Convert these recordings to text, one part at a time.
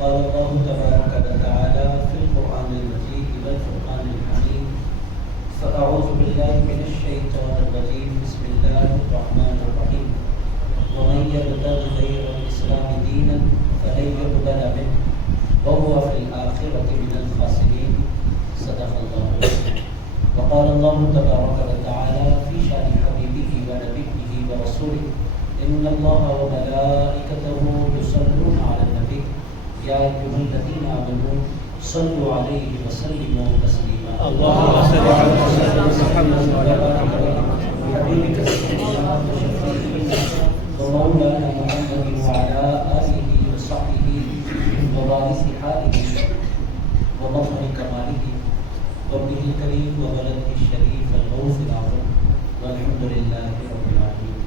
قال الله تبارك وتعالى في القرآن المجيد والفرقان الحميد فأعوذ بالله من الشيطان الرجيم بسم الله الرحمن الرحيم ومن يبتغ غير الإسلام دينا فلن يقبل منه وهو في الآخرة من الخاسرين صدق الله. وقال الله تبارك وتعالى في شأن حبيبه ونبيه ورسوله إن الله وملائكته يصلون على النبي يا أيها الذين آمنوا صلوا عليه وسلموا تسليما. اللهم صل على محمد وعلى حبيبك سيدنا ومولانا محمد وعلى آله وصحبه ووارث حاله ومظهر كماله وابنه الكريم وولده الشريف الغوث الأعظم والحمد لله رب العالمين.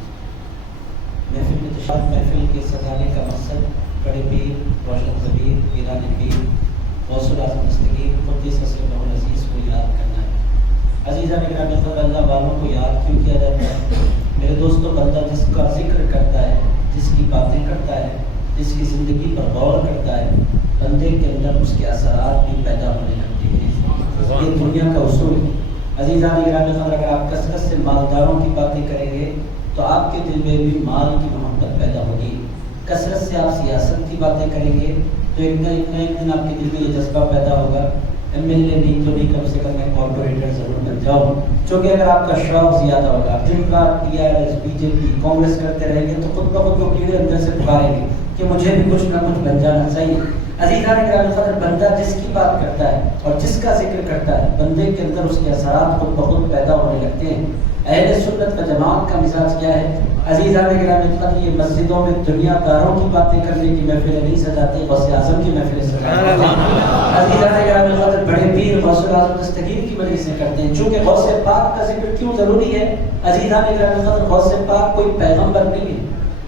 محفل انتشار محفل کے سجانے کا مقصد بڑے پیر روشن ضمیر پیران پیر غوث الاعظم دستگیر قدس سرہ العزیز کو یاد کرنا ہے. عزیزان گرامی قدر اللہ والوں کو یاد کیوں کیا جاتا ہے؟ میرے دوستو بندہ جس کا ذکر کرتا ہے، جس کی باتیں کرتا ہے، جس کی زندگی پر غور کرتا ہے، بندے کے اندر اس کے اثرات بھی پیدا ہونے لگتے ہیں. یہ دنیا کا اصول ہے. عزیزان گرامی قدر اگر آپ کثرت سے مالداروں کی باتیں کریں گے تو آپ کے دل میں بھی مال کی محبت پیدا ہوگی. کثرت سے آپ سیاست کی باتیں کریں گے تو ایک دن آپ کے دل میں یہ جذبہ پیدا ہوگا ایم ایل اے نہیں تو نہیں کم سے کم میں کارپوریٹر ضرور بن جاؤں. چونکہ اگر آپ کا شوق زیادہ ہوگا، دن رات T R S B J P Congress کرتے رہیں گے تو خود بخود وہ کیڑے اندر سے پکاریں گے کہ مجھے بھی کچھ نہ کچھ بن جانا چاہیے. عزیزان گرامی قدر بندہ جس کی بات کرتا ہے اور جس کا ذکر کرتا ہے بندے کے اندر اس کے اثرات خود بخود پیدا ہونے لگتے ہیں. اہل سنت و جماعت کا مزاج کیا ہے؟ عزیزان گرامی قدر یہ مسجدوں میں دنیا داروں کی باتیں کرنے کی محفلیں نہیں سجاتے، غوث اعظم کی محفلیں سجاتے ہیں. عزیزان گرامی قدر بڑے پیر غوث اعظم دستگیر کی مجلسیں کرتے ہیں. چونکہ غوث پاک کا ذکر کیوں ضروری ہے؟ عزیزان گرامی قدر غوث پاک کوئی پیغمبر نہیں ہے.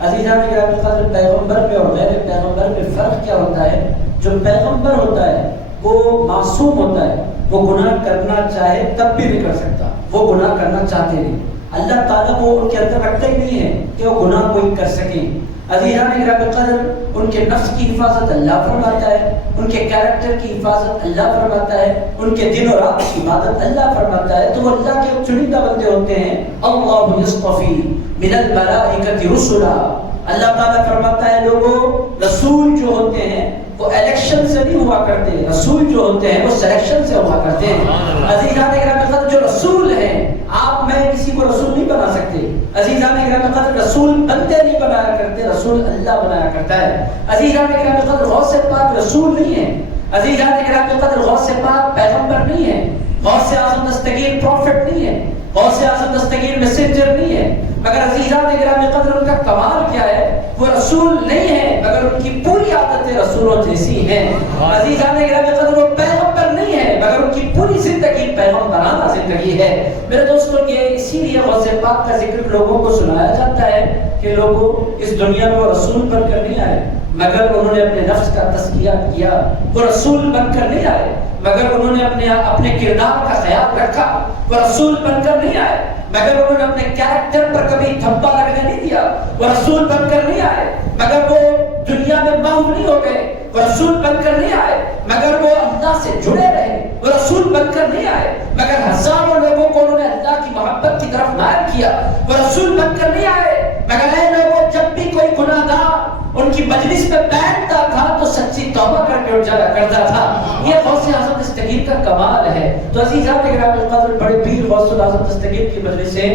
عزیزان گرامی قدر پیغمبر میں اور غیر پیغمبر میں فرق کیا ہوتا ہے؟ جو پیغمبر ہوتا ہے وہ معصوم ہوتا ہے، وہ گناہ کرنا چاہے تب بھی نہیں کر سکتا، وہ گناہ کرنا چاہتے نہیں. اللہ تعالیٰ کو ان کے اندر رکھتا ہی نہیں ہے کہ وہ گناہ کوئی کر سکیں. عزیزان گرامی قدر ان کے نفس کی حفاظت اللہ فرماتا ہے، ان کے کیریکٹر کی حفاظت اللہ فرماتا ہے، ان کے دن و رات کی عبادت اللہ فرماتا ہے. تو وہ اللہ کے چنندہ بندے ہوتے ہیں. اللہ یصطفی من الملائکۃ رسلا. اللہ تعالیٰ فرماتا ہے لوگوں رسول جو ہوتے ہیں وہ الیکشن سے نہیں ہوا کرتے، رسول جو ہوتے ہیں وہ سلیکشن سے ہوا کرتے ہیں. عزیزان گرامی قدر جو رسول ہیں، آپ میں کسی کو رسول نہیں بنا سکتے. عزیزان گرامی قدر رسول بندے نہیں بنایا کرتے، رسول اللہ بنایا کرتا ہے. عزیزان گرامی قدر غوث پاک رسول نہیں ہے. عزیزان گرامی قدر غوث پاک پیغمبر نہیں ہے. غوث اعظم دستگیر پروفٹ نہیں ہے. غوث اعظم دستگیر میسنجر نہیں ہے. مگر عزیزان گرامی قدر ان کا کمال کیا ہے؟ وہ رسول نہیں ہے مگر ان کی پوری عادتیں رسولوں جیسی ہیں. عزیزان گرامی قدر وہ پیغمبر نہیں ہے مگر ان کی پوری زندگی پیغمبرانہ زندگی ہے. میرے دوستوں یہ اسی لیے غوث پاک کا ذکر لوگوں کو سنایا جاتا ہے کہ لوگوں اس دنیا میں وہ رسول بن کر نہیں آئے مگر انہوں نے اپنے نفس کا تزکیہ کیا. وہ رسول بن کر نہیں آئے مگر انہوں نے اپنے کردار کا خیال رکھا. وہ رسول بن کر نہیں آئے مگر انہوں نے اپنے کیریکٹر پر کبھی دھبا لگنے نہیں دیا. وہ رسول بن کر نہیں آئے مگر وہ دنیا میں محو نہیں ہو گئے. وہ رسول بن کر نہیں آئے مگر وہ اللہ سے جڑے رہے. وہ رسول بن کر نہیں آئے مگر ہزاروں لوگوں کو انہوں نے اللہ کی محبت کی طرف مائل کیا. وہ رسول بن کر نہیں آئے مگر اے لوگوں جب بھی کوئی گناہ گار ان کی مجلس میں بیٹھتا تھا تو سچی توبہ کر کے اٹھ جایا کرتا تھا. یہ غوث اعظم دستگیر کا کمال ہے. تو عزیزان گرامی قدر بڑے پیر غوث اعظم دستگیر کی مجلسیں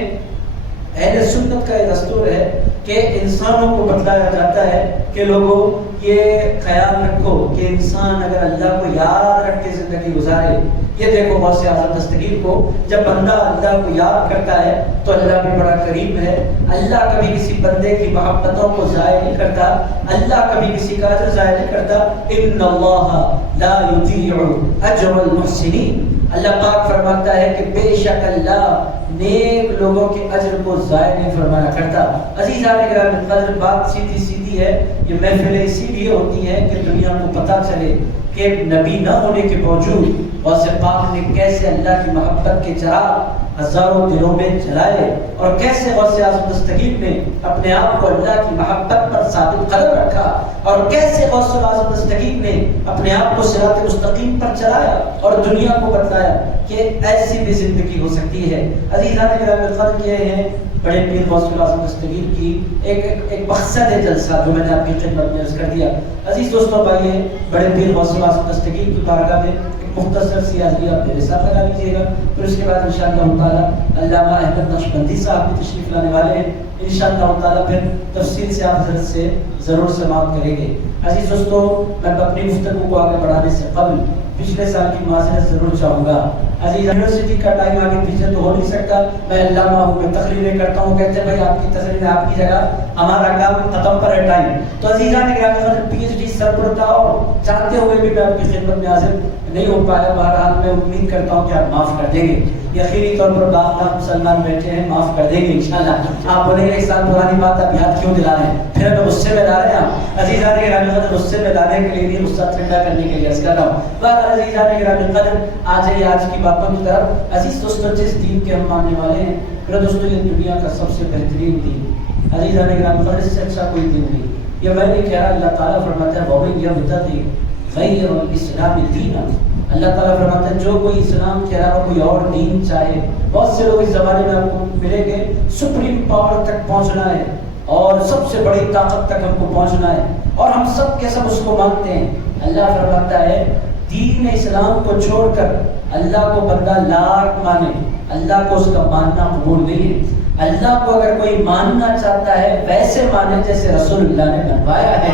اہل سنت کا یہ دستور ہے کہ انسانوں کو بتلایا جاتا ہے کہ لوگوں یہ خیال رکھو کہ انسان اگر اللہ کو یاد رکھ کے زندگی گزارے. یہ دیکھو غوث اعظم دستگیر کو جب بندہ اللہ کو یاد کرتا ہے تو اللہ بھی بڑا کریم ہے. اللہ کبھی کسی بندے کی محبتوں کو ضائع نہیں کرتا. اللہ کبھی کسی کا اجر ضائع نہیں کرتا. ان اللہ لا یضیع اجر المحسنین. اللہ پاک فرماتا ہے کہ بے شک اللہ نیک لوگوں کے اجر کو ضائع نہیں فرمایا کرتا. عزیزان گرامی قدر بات سیدھی سیدھی ہے. یہ محفلیں اسی لیے ہوتی ہیں کہ دنیا کو پتہ چلے کہ نبی نہ ہونے کے باوجود غوث پاک نے کیسے اللہ کی محبت کے چراغ ہزاروں دلوں میں جلائے اور کیسے غوث اعظم دستگیر نے اپنے آپ کو اللہ کی محبت پر ثابت قدم رکھا اور کیسے غوث اعظم دستگیر نے اپنے آپ کو صراط مستقیم پر چلایا اور دنیا کو بتلایا کہ ایسی بھی زندگی ہو سکتی ہے۔ عزیزان گرامی قدر یہ ہے بڑے پیر غوث الاعظم دستگیر کی ایک مقصد جلسہ جو میں نے آپ کی خدمت میں عرض کر دیا۔ عزیز دوستوں بھائیے، بڑے پیر غوث الاعظم دستگیر کی بارگاہ میں ایک مختصر سی حاضری آپ میرے ساتھ لگا لیجیے گا، پھر اس کے بعد انشاءاللہ تعالی علامہ احمد نقشبندی صاحب بھی تشریف لانے والے ہیں، انشاءاللہ تعالی پھر تفصیل سے آپ حضرت سے ضرور سماعت کریں گے۔ عزیز دوستو، میں اپنی گفتگو کو آگے بڑھانے سے قبل پچھلے سال کی معذرت ضرور چاہوں گا۔ عزیز یونیورسٹی کا ٹائم آگے پیچھے تو ہو نہیں سکتا، میں علامہ ہوں، میں تقریریں کرتا ہوں، کہتے ہیں بھائی آپ کی تقریر آپ کی جگہ، ہمارا کام ختم پر ہے ٹائم۔ تو عزیزان گرامی قدر پی ایچ ڈی سر پڑتا اور چاہتے ہوئے بھی میں آپ کی خدمت میں حاضر نہیں ہو پایا، بہرحال میں امید کرتا ہوں کہ آپ معاف کر دیں گے۔ یقینی طور پر باخبر مسلمان بیٹھے ہیں، معاف کر دیں گے انشاءاللہ۔ آپ بولیں گے ایک سال پرانی بات آپ یاد کیوں دلا رہے ہیں، پھر ہمیں غصے میں لا رہے ہیں۔ عزیزان گرامی قدر غصے میں لانے کے لیے نہیں، غصہ ٹھنڈا کرنے کے لیے عرض کر رہا ہوں۔ بہرحال عزیزان گرامی قدر آ جائیے آج کی باتوں کی طرف۔ عزیز دوستوں، جس دین کے ہم ماننے والے ہیں، میرے دوستوں یہ دنیا کا سب سے بہترین دین، عزیزان گرامی قدر اس سے اچھا کوئی دین نہیں۔ یہ میں نے کہا، اللہ تعالیٰ فرماتا ہے وَمَن يَبْتَغِ غَيْرَ الْإِسْلَامِ دِينًا، اللہ تعالیٰ فرماتا ہے جو کوئی اسلام کے علاوہ کوئی اور دین چاہے۔ بہت سے لوگ اس زمانے میں آپ کو ملیں گے، سپریم پاور تک پہنچنا ہے اور سب سے بڑی طاقت تک ہم کو پہنچنا ہے اور ہم سب کے سب اس کو مانتے ہیں۔ اللہ فرماتا ہے دین اسلام کو چھوڑ کر اللہ کو بندہ لاکھ مانے، اللہ کو اس کا ماننا قبول نہیں ہے۔ اللہ کو اگر کوئی ماننا چاہتا ہے ویسے مانے جیسے رسول اللہ نے بنوایا ہے۔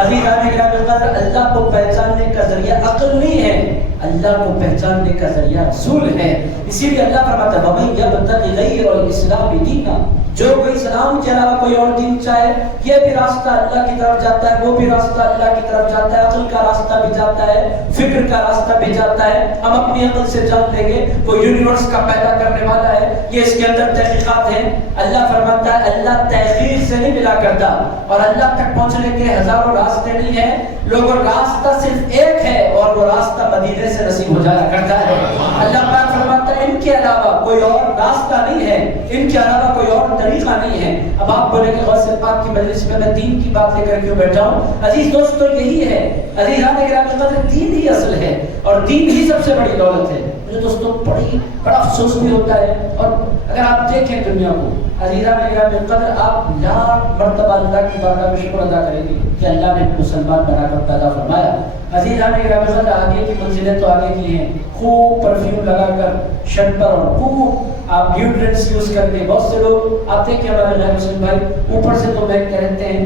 عزیزان گرامی قدر اللہ کو پہچاننے کا ذریعہ عقل نہیں ہے، اللہ کو پہچاننے کا ذریعہ رسول ہے۔ اسی لیے اللہ فرماتا ہے وَمَن يَبْتَغِ غَيْرَ الْإِسْلَامِ دِينًا، جو کوئی اسلام کے علاوہ کوئی اور دین چاہے، یہ بھی راستہ اللہ کی طرف جاتا ہے، وہ بھی راستہ اللہ کی طرف جاتا ہے، عقل کا راستہ بھی جاتا ہے، فکر کا راستہ بھی جاتا ہے۔ ہم اپنی عقل سے جان لیں گے وہ یونیورس کا پیدا کرنے والا ہے، یہ اس کے اندر تحقیقات ہیں۔ اللہ فرماتا ہے اللہ تحقیق سے نہیں ملا کرتا اور اللہ تک پہنچنے کے ہزاروں راستے نہیں ہیں، لوگوں راستہ صرف ایک ہے اور وہ راستہ مدینے سے نصیب ہو جایا کرتا ہے۔ اللہ پاک فرماتا ہے ان کے علاوہ کوئی اور راستہ نہیں ہے، ان کے علاوہ کوئی اور طریقہ نہیں ہے۔ اب آپ بولیں کہ غوث پاک کی مجلس میں دین کی بات لے کر کیوں بیٹھا ہوں؟ عزیز دوستو یہی ہے، عزیزان گرامی قدر دین ہی اصل ہے اور دین ہی سب سے بڑی دولت ہے۔ مجھے دوستو بڑا افسوس بھی ہوتا ہے، اور اگر آپ دیکھیں دنیا کو، عزیزان گرامی قدر آپ لاکھ مرتبہ اللہ کی بارگاہ میں شکر ادا کریں گے کہ اللہ نے مسلمان بنا کر پیدا فرمایا۔ عزیزان گرامی قدر آگے کی منزلیں تو آگے کی ہیں، خوب پرفیوم لگا کر شرٹ پر اور خوب آپ ڈیوڈرنٹس یوز کر کے، بہت سے لوگ آپ دیکھیں ہمارے غیر مسلم بھائی اوپر سے تو مہکتے رہتے ہیں،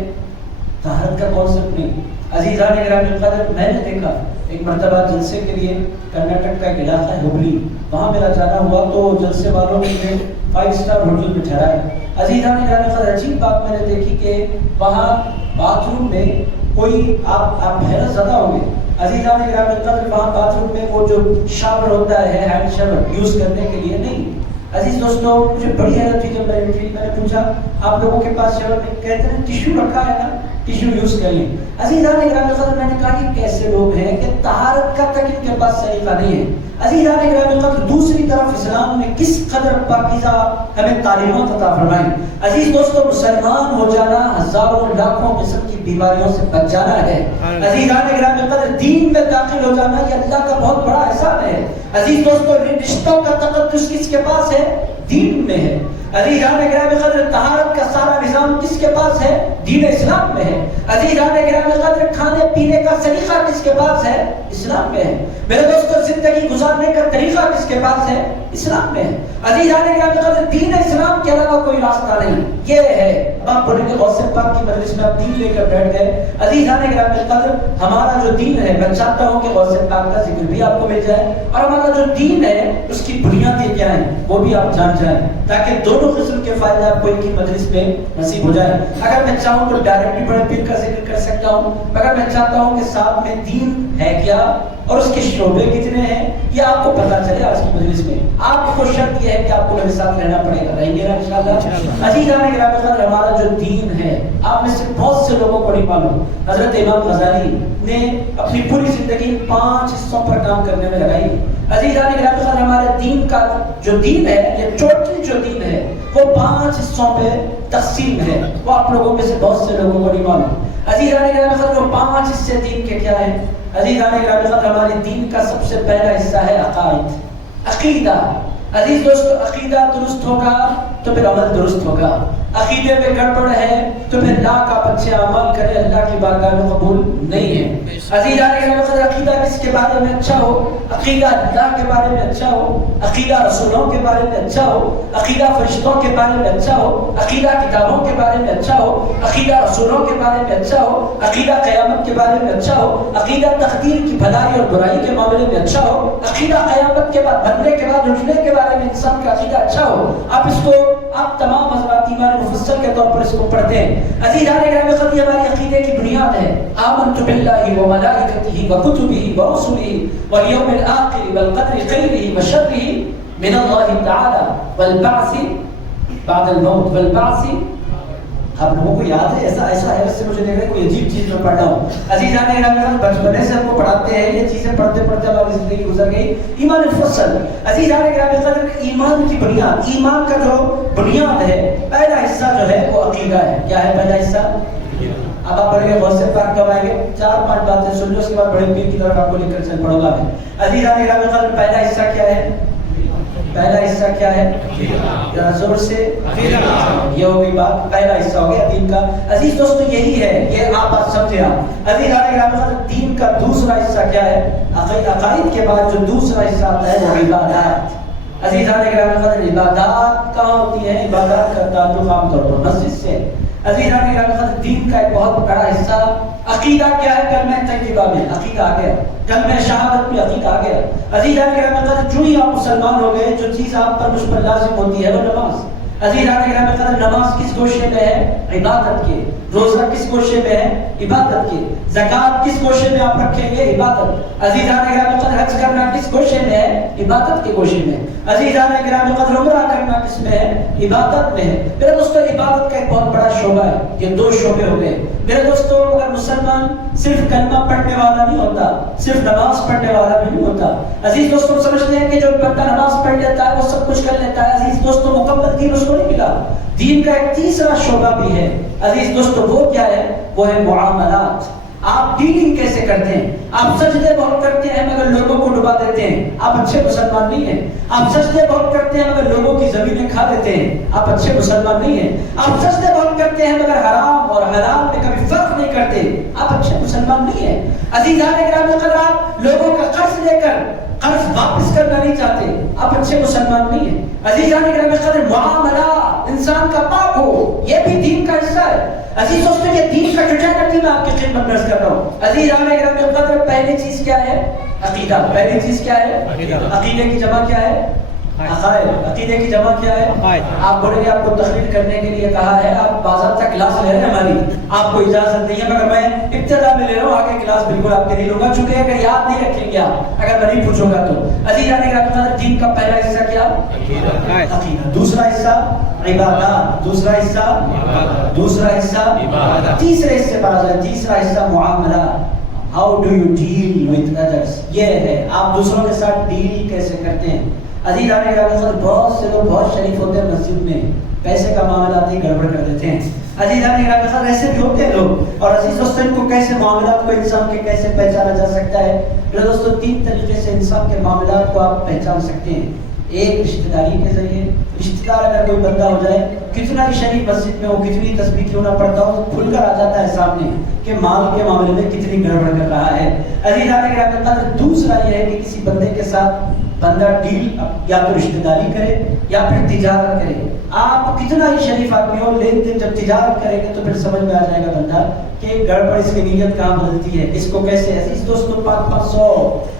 طہارت کا کانسیپٹ نہیں۔ عزیزان گرامی قدر میں نے دیکھا ایک مرتبہ جلسے کے لیے کرناٹک کا ایک علاقہ ہے ہبلی، وہاں میرا جانا ہوا تو جلسے والوں نے 5 اسٹار ہوٹل میں ٹھہرایا۔ عزیزان گرامی قدر عجیب بات میں نے دیکھی کہ وہاں باتھ روم میں کوئی آپ حیرت زدہ ہوں گے، عزیزان گرامی قدر وہاں باتھ روم میں وہ جو شاور ہوتا ہے ہینڈ شاور یوز کرنے کے لیے نہیں۔ عزیز دوستوں مجھے بڑی حیرت تھی جب میں نے پوچھا آپ لوگوں کے پاس شاور میں، کہتے ہیں ٹیشو رکھا ہے نا، ٹیشو یوز کر لیں۔ عزیزان گرامی قدر میں نے کہا یہ کیسے لوگ ہیں کہ طہارت کا تک ان کے پاس سلیقہ نہیں ہے۔ عزیزان گرامی قدر دوسری طرف اسلام نے کس قدر پاکیزہ ہمیں تعلیمات عطا فرمائی۔ عزیز دوستو مسلمان ہو جانا ہزاروں لاکھوں قسم کی بیماریوں سے بچ جانا ہے۔ عزیزان گرامی قدر دین میں داخل ہو جانا یہ اللہ کا بہت بڑا احسان ہے۔ عزیز دوستو رشتوں کا تقدس کس کے پاس ہے؟ دین میں ہے۔ عزیزان گرامی قدر طہارت کا سارا نظام کس کے پاس ہے؟ دین اسلام میں ہے۔ عزیزان گرامی قدر کھانے پینے کا سلیقہ کس کے پاس ہے؟ اسلام میں ہے۔ میرے دوستو زندگی گزارنے کا طریقہ کس کے پاس ہے؟ اسلام میں ہے۔ عزیزان گرامی قدر دین اسلام کے علاوہ کوئی راستہ نہیں، یہ ہے۔ اب آپ بولیں گے غوث پاک کی مجلس میں آپ دین لے کر بیٹھ گئے۔ عزیزان گرامی قدر ہمارا جو دین ہے، میں چاہتا ہوں کہ غوث پاک کا ذکر بھی آپ کو مل جائے اور ہمارا جو دین ہے اس کی بنیادیں کیا ہیں وہ بھی آپ جان جائیں، تاکہ دونوں قسم کے فائدے آپ کو ان کی مجلس میں نصیب ہو جائے۔ اگر میں چاہوں تو ڈائریکٹلی بڑے پیر کا ذکر کر سکتا ہوں، مگر میں چاہتا ہوں کہ ساتھ میں دین ہے کیا اور اس کے شعبے کتنے ہیں یہ آپ کو پتہ چلے آج کی مجلس میں۔ آپ کو شرط یہ ہے کہ آپ کو میرے ساتھ رہنا پڑے گا، رہیں گے نا انشاءاللہ۔ عزیزان گرامی قدر ہمارا جو دین ہے آپ میں سے بہت سے لوگوں کو نہیں معلوم۔ حضرت امام غزالی نے اپنی پوری زندگی 5 حصوں پر کام کرنے میں لگائی۔ عزیزان گرامی قدر ہمارے دین کا جو دین ہے، یہ ٹوٹلی جو دین ہے وہ 5 حصوں پہ تقسیم ہے، وہ آپ لوگوں میں سے بہت سے لوگوں کو نہیں معلوم۔ عزیزان گرامی قدر وہ 5 حصے دین کے کیا ہیں؟ عزیزان گرامی قدر ہمارے دین کا سب سے پہلا حصہ ہے عقائد، عقیدہ۔ عزیز دوستو عقیدہ درست ہوگا تو پھر عمل درست ہوگا، عقیدے میں گڑبڑ ہے تو پھر لاکھ آپ اچھے اعمال کریں اللہ کی بارگاہ میں قبول نہیں ہے۔ عزیزان گرامی قدر عقیدہ کس کے بارے میں اچھا ہو؟ عقیدہ اللہ کے بارے میں اچھا ہو، عقیدہ رسولوں کے بارے میں اچھا ہو، عقیدہ فرشتوں کے بارے میں اچھا ہو، عقیدہ کتابوں کے بارے میں اچھا ہو، عقیدہ رسولوں کے بارے میں اچھا ہو، عقیدہ قیامت کے بارے میں اچھا ہو، عقیدہ تقدیر کی بھلائی اور برائی کے معاملے میں اچھا ہو، عقیدہ قیامت کے بعد مرنے کے بعد اٹھنے کے بارے میں انسان کا عقیدہ اچھا ہو۔ آپ اس کو آپ تمام حضرات ایمان مفصل کے طور پر اس کو پڑھتے ہیں۔ عزیزان گرامی قدر ہماری عقیدے کی بنیاد ہے آمنت باللہ وملائکتہ وکتبہ ورسلہ والیوم الآخر والقدر خیرہ وشرہ من اللہ تعالی والبعث بعد الموت والبعث۔ آپ لوگوں کو یاد ہے ایسا ہے اس سے مجھے دیکھ رہے کوئی عجیب چیز میں پڑھ رہا ہوں۔ عزیزان گرامی بچپنے سے ہم کو پڑھاتے ہیں، یہ چیزیں پڑھتے پڑھتے ہماری زندگی گزر گئی۔ ایمان مفصل، عزیزان گرامی قدر ایمان کی بنیاد، ایمان کا جو بنیاد ہے پہلا حصہ جو ہے وہ عقیدہ ہے۔ کیا ہے پہلا حصہ؟ اب آپ پڑھیں گے غوث پاک کب آئیں گے؟ 4-5 باتیں سن لو، اس کے بعد بڑے پیر کی طرف آپ کو لے کر چل پڑوں گا میں۔ عزیزان گرامی قدر پہلا حصہ کیا ہے؟ پہلا حصہ کیا ہے؟ ذرا زور سے یہ ہوگی بات، پہلا حصہ ہو گیا دین کا۔ عزیز دوستو یہی ہے، یہ آپ سمجھے آپ۔ عزیزان گرامی دین کا دوسرا حصہ کیا ہے؟ عقائد کے بعد جو دوسرا حصہ آتا ہے وہ عبادات۔ عزیزان گرامی عبادات کہاں ہوتی ہے؟ عبادات کا تعلق عام طور پر مسجد سے۔ عزیزان گرامی دین کا ایک بہت بڑا حصہ عقیدہ کیا ہے؟ کلمہ طیبہ میں عقیدہ آ گیا، کلمہ شہادت میں عقیدہ آ گیا۔ عزیزان گرامی جو ہی آپ مسلمان ہو گئے، جو چیز آپ پر مجھ پر لازم ہوتی ہے وہ نماز۔ عزیزان گرامی نماز کس گوشے میں ہے؟ عبادت کے۔ روزہ کس گوشے میں ہے؟ عبادت کے۔ زکوٰۃ کس گوشے میں آپ رکھیں گے؟ عبادت۔ عزیزان گرامی حج کرنا کس گوشے میں ہے؟ عبادت کے گوشے میں۔ عزیزان گرامی عمرہ کرنا کس میں ہے؟ عبادت میں ہے۔ میرے دوستو عبادت کا ایک بہت بڑا شعبہ ہے، یہ 2 شعبے ہو گئے۔ میرے دوستو اگر مسلمان صرف کلمہ پڑھنے والا نہیں ہوتا، صرف نماز پڑھنے والا بھی نہیں ہوتا۔ عزیز دوستو سمجھتے ہیں کہ جو بندہ نماز پڑھ لیتا ہے وہ سب کچھ کر لیتا ہے۔ عزیز دوستو مکمل دین اس کو نہیں ملا۔ دین کا ایک تیسرا شعبہ بھی ہے عزیز دوستو، وہ کیا ہے؟ وہ ہے معاملات۔ آپ ڈیلنگ کیسے کرتے ہیں؟ آپ سجدے بہت کرتے ہیں مگر لوگوں کو ڈبا دیتے ہیں، آپ اچھے مسلمان نہیں ہیں۔ آپ سجدے بہت کرتے ہیں مگر لوگوں کی زمینیں کھا لیتے ہیں، آپ اچھے مسلمان نہیں ہیں۔ آپ سجدے بہت کرتے ہیں مگر حرام اور حلال میں کبھی فرق نہیں کرتے، آپ اچھے مسلمان نہیں ہیں۔ عزیزان گرامی قدر آپ لوگوں کا قرض لے کر قرض واپس کرنا نہیں چاہتے، آپ اچھے مسلمان نہیں ہیں۔ عزیزان گرامی قدر معاملات انسان کا پاک ہو، یہ بھی دین کا حصہ ہے۔ عزیز دوستو یہ دین کا ٹوٹالٹی میں آپ کی خدمت میں عرض کر رہا ہوں۔ عزیزان گرامی قدر پہلی چیز کیا ہے؟ عقیدہ۔ پہلی چیز کیا ہے؟ عقیدے کی جمع کیا ہے؟ عقائد۔ عقیدے کی جمع کیا ہے؟ آپ بولیں گے آپ کو تقریر کرنے کے لیے کہا ہے، آپ باضابطہ کلاس لے رہے ہیں ہماری، آپ کو اجازت نہیں ہے، مگر میں ابتدا میں لے رہا ہوں، آگے کلاس بالکل آپ کے لیے لوں گا، چونکہ اگر یاد نہیں رکھیں گے آپ، اگر میں نہیں پوچھوں گا تو۔ عزیزان گرامی دین کا پہلا حصہ کیا؟ عقیدہ۔ دوسرا حصہ عبادات۔ دوسرا حصہ تیسرے حصے پر آ جائے، تیسرا حصہ معاملات۔ How do you deal with others؟ یہ ہے آپ دوسروں کے ساتھ ڈیل کیسے کرتے ہیں۔ عزیزان گرامی بہت سے لوگ بہت شریف ہوتے ہیں، مسجد میں پیسے کا معاملات ہی گڑبڑ کر دیتے ہیں۔ عزیزان گرامی ایسے بھی ہوتے ہیں لوگ، اور عزیز دوستو ان کو کیسے معاملات کو انسان کے کیسے پہچانا جا سکتا ہے؟ میرے دوستو 3 طریقے سے انسان کے معاملات کو آپ پہچان سکتے ہیں۔ ایک رشتہ داری کے ذریعے، رشتہ دار اگر کوئی بندہ ہو جائے، کتنا بھی شریف مسجد میں ہو، کتنی تسبیح کیوں نہ پڑھتا ہو، کھل کر آ جاتا ہے سامنے کہ مال کے معاملے میں کتنی گڑبڑ کر رہا ہے۔ عزیزان گرامی دوسرا یہ ہے کہ کسی بندے کے ساتھ بندہ ڈیل یا تو رشتہ داری کرے یا پھر تجارت کرے۔ آپ کتنا ہی شریف آدمی ہو، لین دین جب تجارت کریں گے تو پھر سمجھ میں آ جائے گا بندہ کہ گڑبڑ اس کی نیت کہاں بدلتی ہے، اس کو کیسے۔ عزیز دوستو 500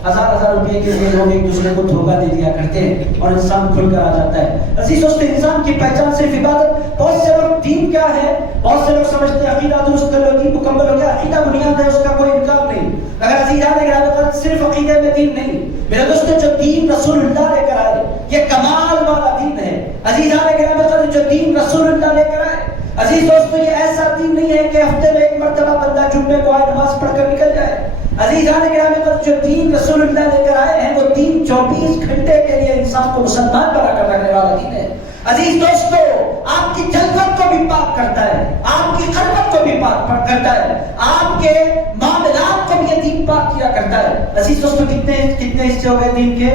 ہزار روپے کے لیے لوگ ایک دوسرے کو دھوکہ دے دیا کرتے ہیں اور انسان کھل کر آ جاتا ہے۔ عزیز دوستو انسان کی پہچان صرف عبادت۔ بہت سے لوگ دین کیا ہے، بہت سے لوگ سمجھتے ہیں عقیدہ درست کر لو دین مکمل ہو گیا۔ عقیدہ بنیاد ہے، اس کا کوئی انکار نہیں، مگر عزیزان گرامی صرف عقیدے میں دین نہیں۔ میرے دوستو جو دین رسول اللہ لے کر آئے یہ کمال والا دین ہے۔ عزیزان گرامی جو دین رسول اللہ لے کر آئے، عزیز دوستو یہ ایسا دین نہیں ہے کہ ہفتے میں ایک مرتبہ بندہ جمعے کو آئے نماز پڑھ کر نکل جائے۔ عزیزان گرامی جو دین رسول اللہ لے کر آئے ہیں وہ دین 24 گھنٹے کے لیے انسان کو مسلمان بنا کر رکھنے والا دین ہے۔ عزیز دوستو، آپ کی جلوت کو بھی پاک کرتا ہے، آپ کی خلوت کو بھی پاک کرتا ہے، آپ کے معاملات کو بھی یہ دین پاک کیا کرتا ہے۔ عزیز دوستو، کتنے حصے ہو گئے دین کے؟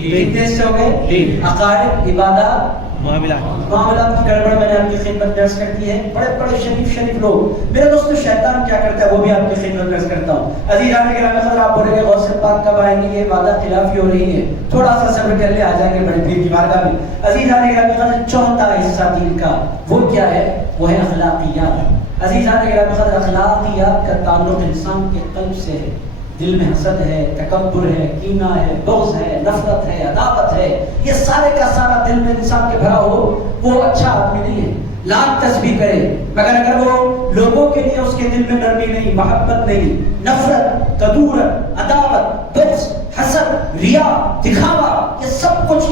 کتنے حصے ہو گئے؟ عقائد، عبادات، معاملات کی گڑبڑ میں نے آپ کی خدمت درس کر دی ہے۔ بڑے بڑے شریف لوگ، میرے دوستو شیطان کیا کرتا ہے وہ بھی آپ کی خدمت درس کرتا ہوں۔ عزیزان گرامی قدر، آپ بولیں گے غوث پاک کب آئیں گے؟ یہ وعدہ خلافی ہو رہی ہے، تھوڑا سا صبر کر لے، آ جائیں گے بڑے پیر کی بارگاہ میں۔ عزیزان گرامی قدر، چوتھا حصہ دین کا وہ کیا ہے؟ وہ ہے اخلاقیات۔ عزیزان گرامی قدر، اخلاقیات کا تعلق انسان کے قلب سے ہے۔ دل میں حسد ہے، تکبر ہے، کینہ ہے، بغض ہے، نفرت ہے، عداوت ہے، یہ سارے کا سارا دل میں انسان کے بھرا ہو، وہ اچھا آدمی نہیں ہے۔ لاکھ تسبیح کرے مگر اگر وہ لوگوں کے لیے اس کے دل میں نرمی نہیں، محبت نہیں، نفرت، کدورت، عداوت، بغض، حسد، ریا، دکھاوا، یہ سب کچھ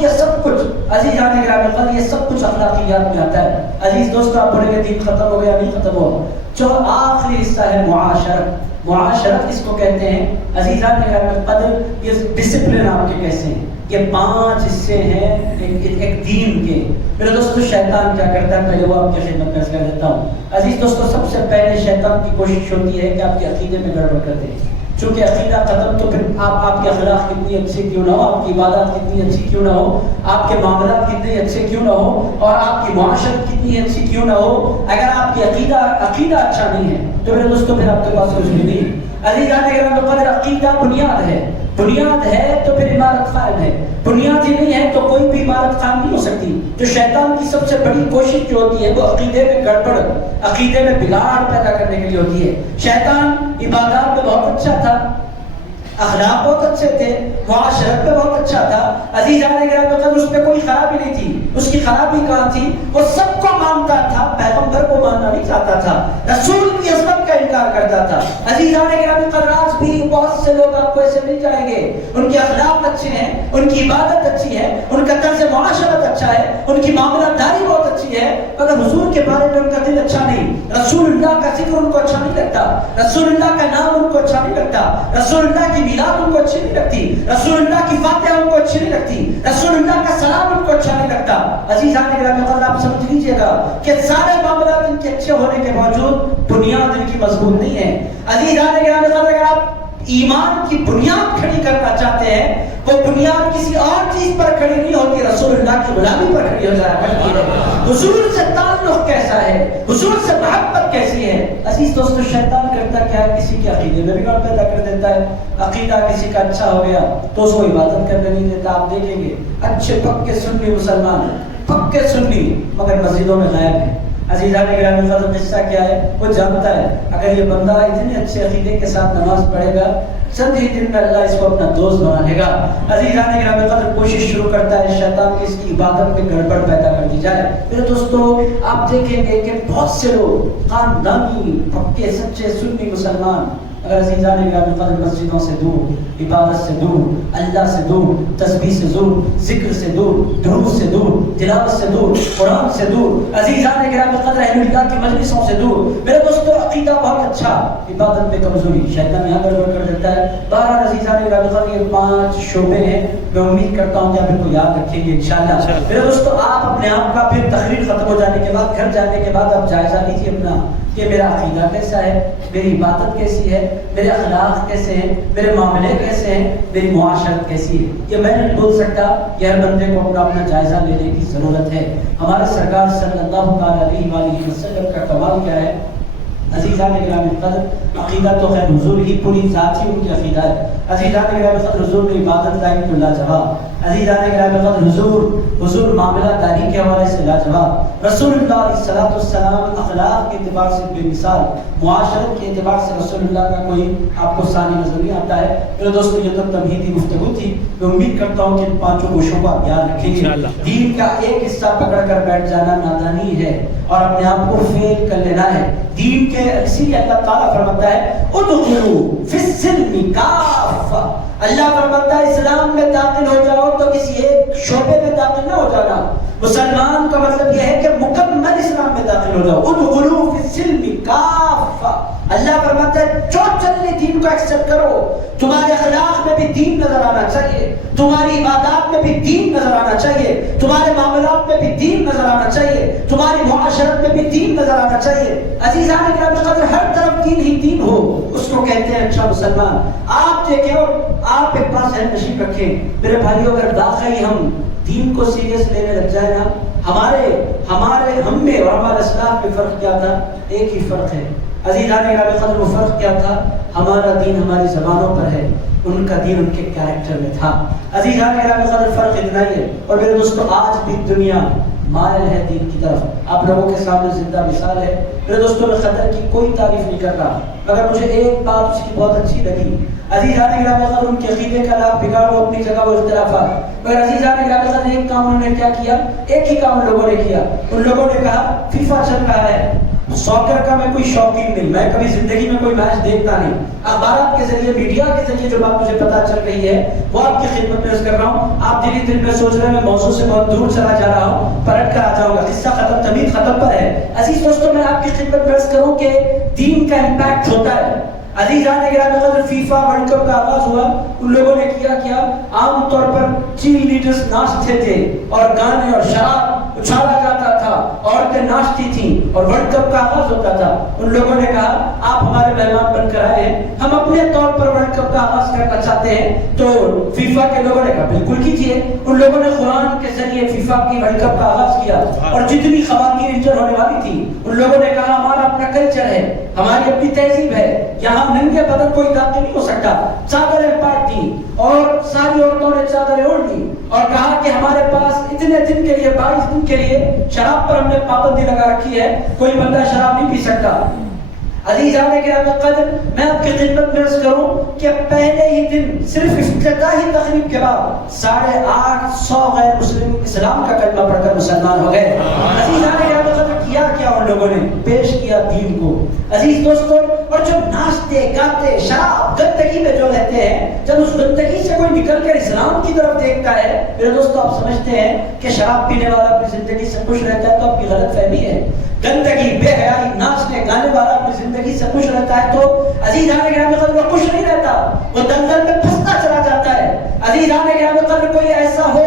عزیزان گرامی قدر، یہ سب کچھ اخلاقیات میں آتا ہے۔ عزیز دوستو، آپ بولیں گے دین ختم ہو گیا؟ نہیں ختم ہوا۔ جو آخری حصہ ہے معاشرت، معاشرت اس کو کہتے ہیں۔ عزیزان گرامی قدر، یہ ڈسپلن آپ کے کیسے ہیں؟ یہ 5 حصے ہیں ایک دین کے۔ میرے دوستو، شیطان کیا کرتا ہے؟ پہلے وہ آپ کی خدمت میں کر دیتا ہوں۔ عزیز دوستو، سب سے پہلے شیطان کی کوشش ہوتی ہے کہ آپ کے عقیدے میں گڑبڑ کر دے۔ چونکہ عقیدہ ختم تو پھر آپ کے اخلاق کتنی اچھے کیوں نہ ہو، آپ کی عبادات کتنی اچھی کیوں نہ ہو، آپ کے معاملات کتنے اچھے کیوں نہ ہو، اور آپ کی معاشرت کتنی اچھی کیوں نہ ہو، اگر آپ کی عقیدہ اچھا نہیں ہے تو میرے دوستو پھر آپ کے پاس کچھ بھی نہیں ہے۔ عزیزان گرامی قدر، عقیدہ بنیاد ہے، بنیاد ہے تو پھر عمارت قائم ہے، بنیاد ہی نہیں ہے تو کوئی بھی عمارت قائم نہیں ہو سکتی۔ جو شیطان کی سب سے بڑی کوشش جو ہوتی ہے وہ عقیدے میں گڑبڑ، عقیدے میں بگاڑ پیدا کرنے کے لیے ہوتی ہے۔ شیطان عبادات میں بہت اچھا تھا، اخلاق بہت اچھے تھے، معاشرت میں بہت اچھا تھا۔ عزیزان گرامی قدر، اس میں کوئی خرابی نہیں تھی۔ اس کی خرابی کہاں تھی؟ وہ سب کو مانتا تھا، پیغمبر کو ماننا نہیں چاہتا تھا، رسول کی عظمت کا انکار کرتا تھا۔ عزیزان گرامی قدر، آج بھی بہت سے لوگ آپ کو ایسے نہیں جائیں گے، ان کے اخلاق اچھے ہیں، ان کی عبادت اچھی ہے، ان کا طرز معاشرت اچھا ہے، ان کی معاملات داری بہت اچھی ہے، مگر حضور کے بارے میں ان کا دل اچھا نہیں، رسول اللہ کا ذکر ان کو اچھا نہیں لگتا، رسول اللہ کا نام ان کو اچھا نہیں لگتا، رسول اللہ کی میلاد ان کو اچھی نہیں لگتی، رسول اللہ کی فاتحہ ان کو اچھی نہیں لگتی، رسول اللہ کا سلام ان کو اچھا نہیں لگتا۔ عزیزان گرامی قدر، آپ سمجھ لیجئے گا کہ سارے معاملات ان کے اچھے ہونے کے باوجود بنیاد ان کی مضبوط نہیں ہے۔ عزیزان گرامی قدر، اگر آپ ایمان کی بنیاد کھڑی کرنا چاہتے ہیں، وہ بنیاد کسی اور چیز پر کھڑی نہیں ہوتی، رسول اللہ کی غلامی پر کھڑی ہو جایا کرتی ہے۔ حضور سے تعلق کیسا ہے، حضور سے محبت کیسی ہے؟ عزیز دوستو، شیطان کرتا کیا ہے؟ کسی کے عقیدے میں بگاڑ پیدا کر دیتا ہے۔ عقیدہ کسی کا اچھا ہو گیا تو اس کو عبادت کرنے نہیں دیتا۔ آپ دیکھیں گے اچھے پکے سنی مسلمان، پکے سنی، مگر مسجدوں میں غائب ہیں۔ عزیزان گرامی قدر، قصہ کیا ہے؟ وہ جانتا ہے اگر یہ بندہ اتنے اچھے عقیدے کے ساتھ نماز پڑھے گا، چند ہی دن میں اللہ اس کو اپنا دوست بنا لے گا۔ عزیزان گرامی قدر، کوشش شروع کرتا ہے شیطان کی اس کی عبادت میں گڑبڑ پیدا کر دی جائے۔ میرے دوستو، آپ دیکھیں گے کہ بہت سے لوگ خاندانی پکے سچے سنی مسلمان، اگر عزیزان گرامی قدر مسجدوں سے دور، عبادت سے دور، اللہ سے دور، تسبیح سے دور، ذکر سے دور، درود سے دور، تلاوت سے دور، قرآن سے دور، عزیزان گرامی قدر اہل اللہ کی مجلسوں سے دور، میرے دوستو عقیدہ بہت اچھا، عبادت میں کمزوری، شیطان یہاں گڑبڑ کر دیتا ہے۔ بہرحال عزیزان گرامی قدر، یہ 5 شعبے ہیں، میں امید کرتا ہوں کہ آپ ان کو یاد رکھیں گے انشاءاللہ۔ میرے دوستو، آپ اپنے آپ کا پھر تقریر ختم ہو جانے کے بعد، گھر جانے کے بعد آپ جائزہ لیجیے اپنا کہ میرا عقیدہ کیسا ہے، میری عبادت کیسی ہے، میرے اخلاق کیسے ہیں، میرے معاملے کیسے ہیں، میری معاشرت کیسی ہے۔ یہ میں نہیں بول سکتا، کہ ہر بندے کو اپنا جائزہ لینے کی ضرورت ہے۔ ہمارے سرکار صلی اللہ علیہ وآلہ وسلم کا کمال کیا ہے؟ عزیزان گرامی قدر، عقیدہ تو خیر حضور کی پوری ذات ہی ان کی عقیدہ ہے۔ عزیزان گرامی قدر، حضور نے عبادت لائی تو لاجواب، عزیزان گرامی قدر، حضور معاملہ داری کے حوالے سے لاجواب، رسول اللہ علیہ السلام اخلاق کے اعتبار سے بے مثال، معاشرت کے اعتبار سے رسول اللہ کا کوئی آپ کو ثانی نظر نہیں آتا ہے۔ میرے دوستو، یہ تو تمہیدی گفتگو تھی، میں امید کرتا ہوں کہ ان 5 گوشوں کو آپ یاد رکھیں گے۔ دین کا ایک حصہ پکڑ کر بیٹھ جانا نادانی ہے اور اپنے آپ کو فیل کر لینا ہے۔ دین کے اسی لیے اللہ تعالیٰ فرماتا ہے ادخلوا فی السلم کافہ، اللہ فرماتا ہے اسلام میں داخل ہو جاؤ تو کسی ایک شعبے میں داخل نہ ہو جانا۔ مسلمان کا مطلب یہ ہے کہ مکمل اسلام میں داخل ہو جاؤ۔ ادخلوا فی السلم کافہ، اللہ فرماتا ہے ٹوٹلی دین کو ایکسپٹ کرو، تمہارے اخلاق میں میں بھی دین نظر آنا چاہیے، تمہاری عبادات میں بھی دین نظر آنا چاہیے، تمہارے معاملات میں بھی دین نظر آنا چاہیے، تمہاری معاشرت میں بھی دین نظر آنا چاہیے۔ عزیزان گرامی قدر، ہر طرف دین ہی دین ہو، اس کو کہتے ہیں اچھا مسلمان۔ آپ دیکھیں اور آپ ایک بات ذہن نشین رکھیں میرے بھائیوں، اگر واقعی ہم دین کو سیریس لینے لگ جائے نا، ہم میں اور ہمارے اسلاف میں فرق کیا تھا؟ ایک ہی فرق ہے عزیزان گرامی قدر، وہ فرق کیا تھا؟ ہمارا دین ہماری زبانوں پر ہے، ان کا دین ان کے کیریکٹر میں تھا۔ عزیزان گرامی قدر، فرق اتنا ہی ہے۔ اور میرے دوستو، آج بھی دنیا مائل ہے دین کی طرف، آپ لوگوں کے سامنے زندہ مثال ہے۔ میرے دوستو، میں خطر کی کوئی تعریف نہیں کر رہا، مگر مجھے ایک بات اس کی بہت اچھی لگی۔ عزیزان گرامی قدر، ان کے عقیدے کا لاکھ بگاڑو، اپنی جگہ وہ اختلافات، مگر عزیزان گرامی قدر، ایک کام انہوں نے کیا کیا؟ ایک ہی کام ان لوگوں نے کیا۔ ان لوگوں نے کہا فیفا چل رہا ہے، ساکر کا میں کوئی شوقین نہیں، میں کبھی زندگی میں کوئی میچ دیکھتا نہیں، اخبارات کے ذریعے، میڈیا کے ذریعے جو بات مجھے پتہ چل رہی ہے وہ آپ کی خدمت میں عرض کر رہا ہوں۔ آپ دل میں سوچ رہے ہیں میں موضوع سے بہت دور چلا جا رہا ہوں، پلٹ کر آ جاؤں گا، قصہ ختم، تمید ختم پر ہے۔ عزیز دوستو، میں آپ کی خدمت میں عرض کروں کہ دین کا امپیکٹ ہوتا ہے۔ عزیزان گرامی قدر، فیفا ورلڈ کپ کا آغاز ہوا، ان لوگوں نے کیا عام طور پر چیئر لیڈرز ناچتے تھے اور گانے اور شراب اچھالا جاتا تھا، عورتیں ناچتی تھیں اور ورلڈ کپ کا آغاز ہوتا تھا۔ ان لوگوں نے کہا آپ ہمارے مہمان بن کر آئے ہیں، ہم اپنے طور پر ورلڈ کپ کا آغاز کرنا چاہتے ہیں۔ تو فیفا کے لوگوں نے کہا بالکل کیجیے۔ ان لوگوں نے قرآن کے ذریعے فیفا کی ورلڈ کپ کا آغاز کیا، اور جتنی خواتین انٹر ہونے والی تھی ان لوگوں نے کہا ہمارا اپنا کلچر ہے، ہماری اپنی تہذیب ہے، یہاں ننگے بدن کوئی داخل نہیں ہو سکتا۔ چادریں پاٹ دی اور ساری عورتوں نے چادریں اوڑھ لی اور کہا کہ ہمارے پاس اتنے دن کے لیے، 22 دن کے لیے شراب پر ہم نے پابندی لگا رکھی ہے، کوئی بندہ شراب نہیں پی سکتا۔ عزیزان گرامی قدر، میں آپ کی خدمت میں عرض کروں کہ پہلے ہی دن صرف افتتاحی تقریب کے بعد 850 غیر مسلم اسلام کا کلمہ پڑھ کر مسلمان ہو گئے۔ عزیزان گرامی قدر، کیا ان لوگوں نے پیش کیا دین کو۔ عزیز دوستو، اور جو ناچتے گاتے شراب گندگی میں جو رہتے ہیں، جب اس گندگی سے کوئی نکل کر اسلام کی طرف دیکھتا ہے، میرے دوستو آپ سمجھتے ہیں کہ شراب پینے والا اپنی زندگی سے خوش رہتا ہے تو آپ کی غلط فہمی ہے۔ گندگی، بے حیائی، ناچنے گانے والا اپنی زندگی سے خوش رہتا ہے تو عزیزان گرامی قدر وہ خوش نہیں رہتا، وہ دلدل میں پھنستا چلا جاتا ہے۔ عزیزان گرامی قدر، کوئی ایسا ہو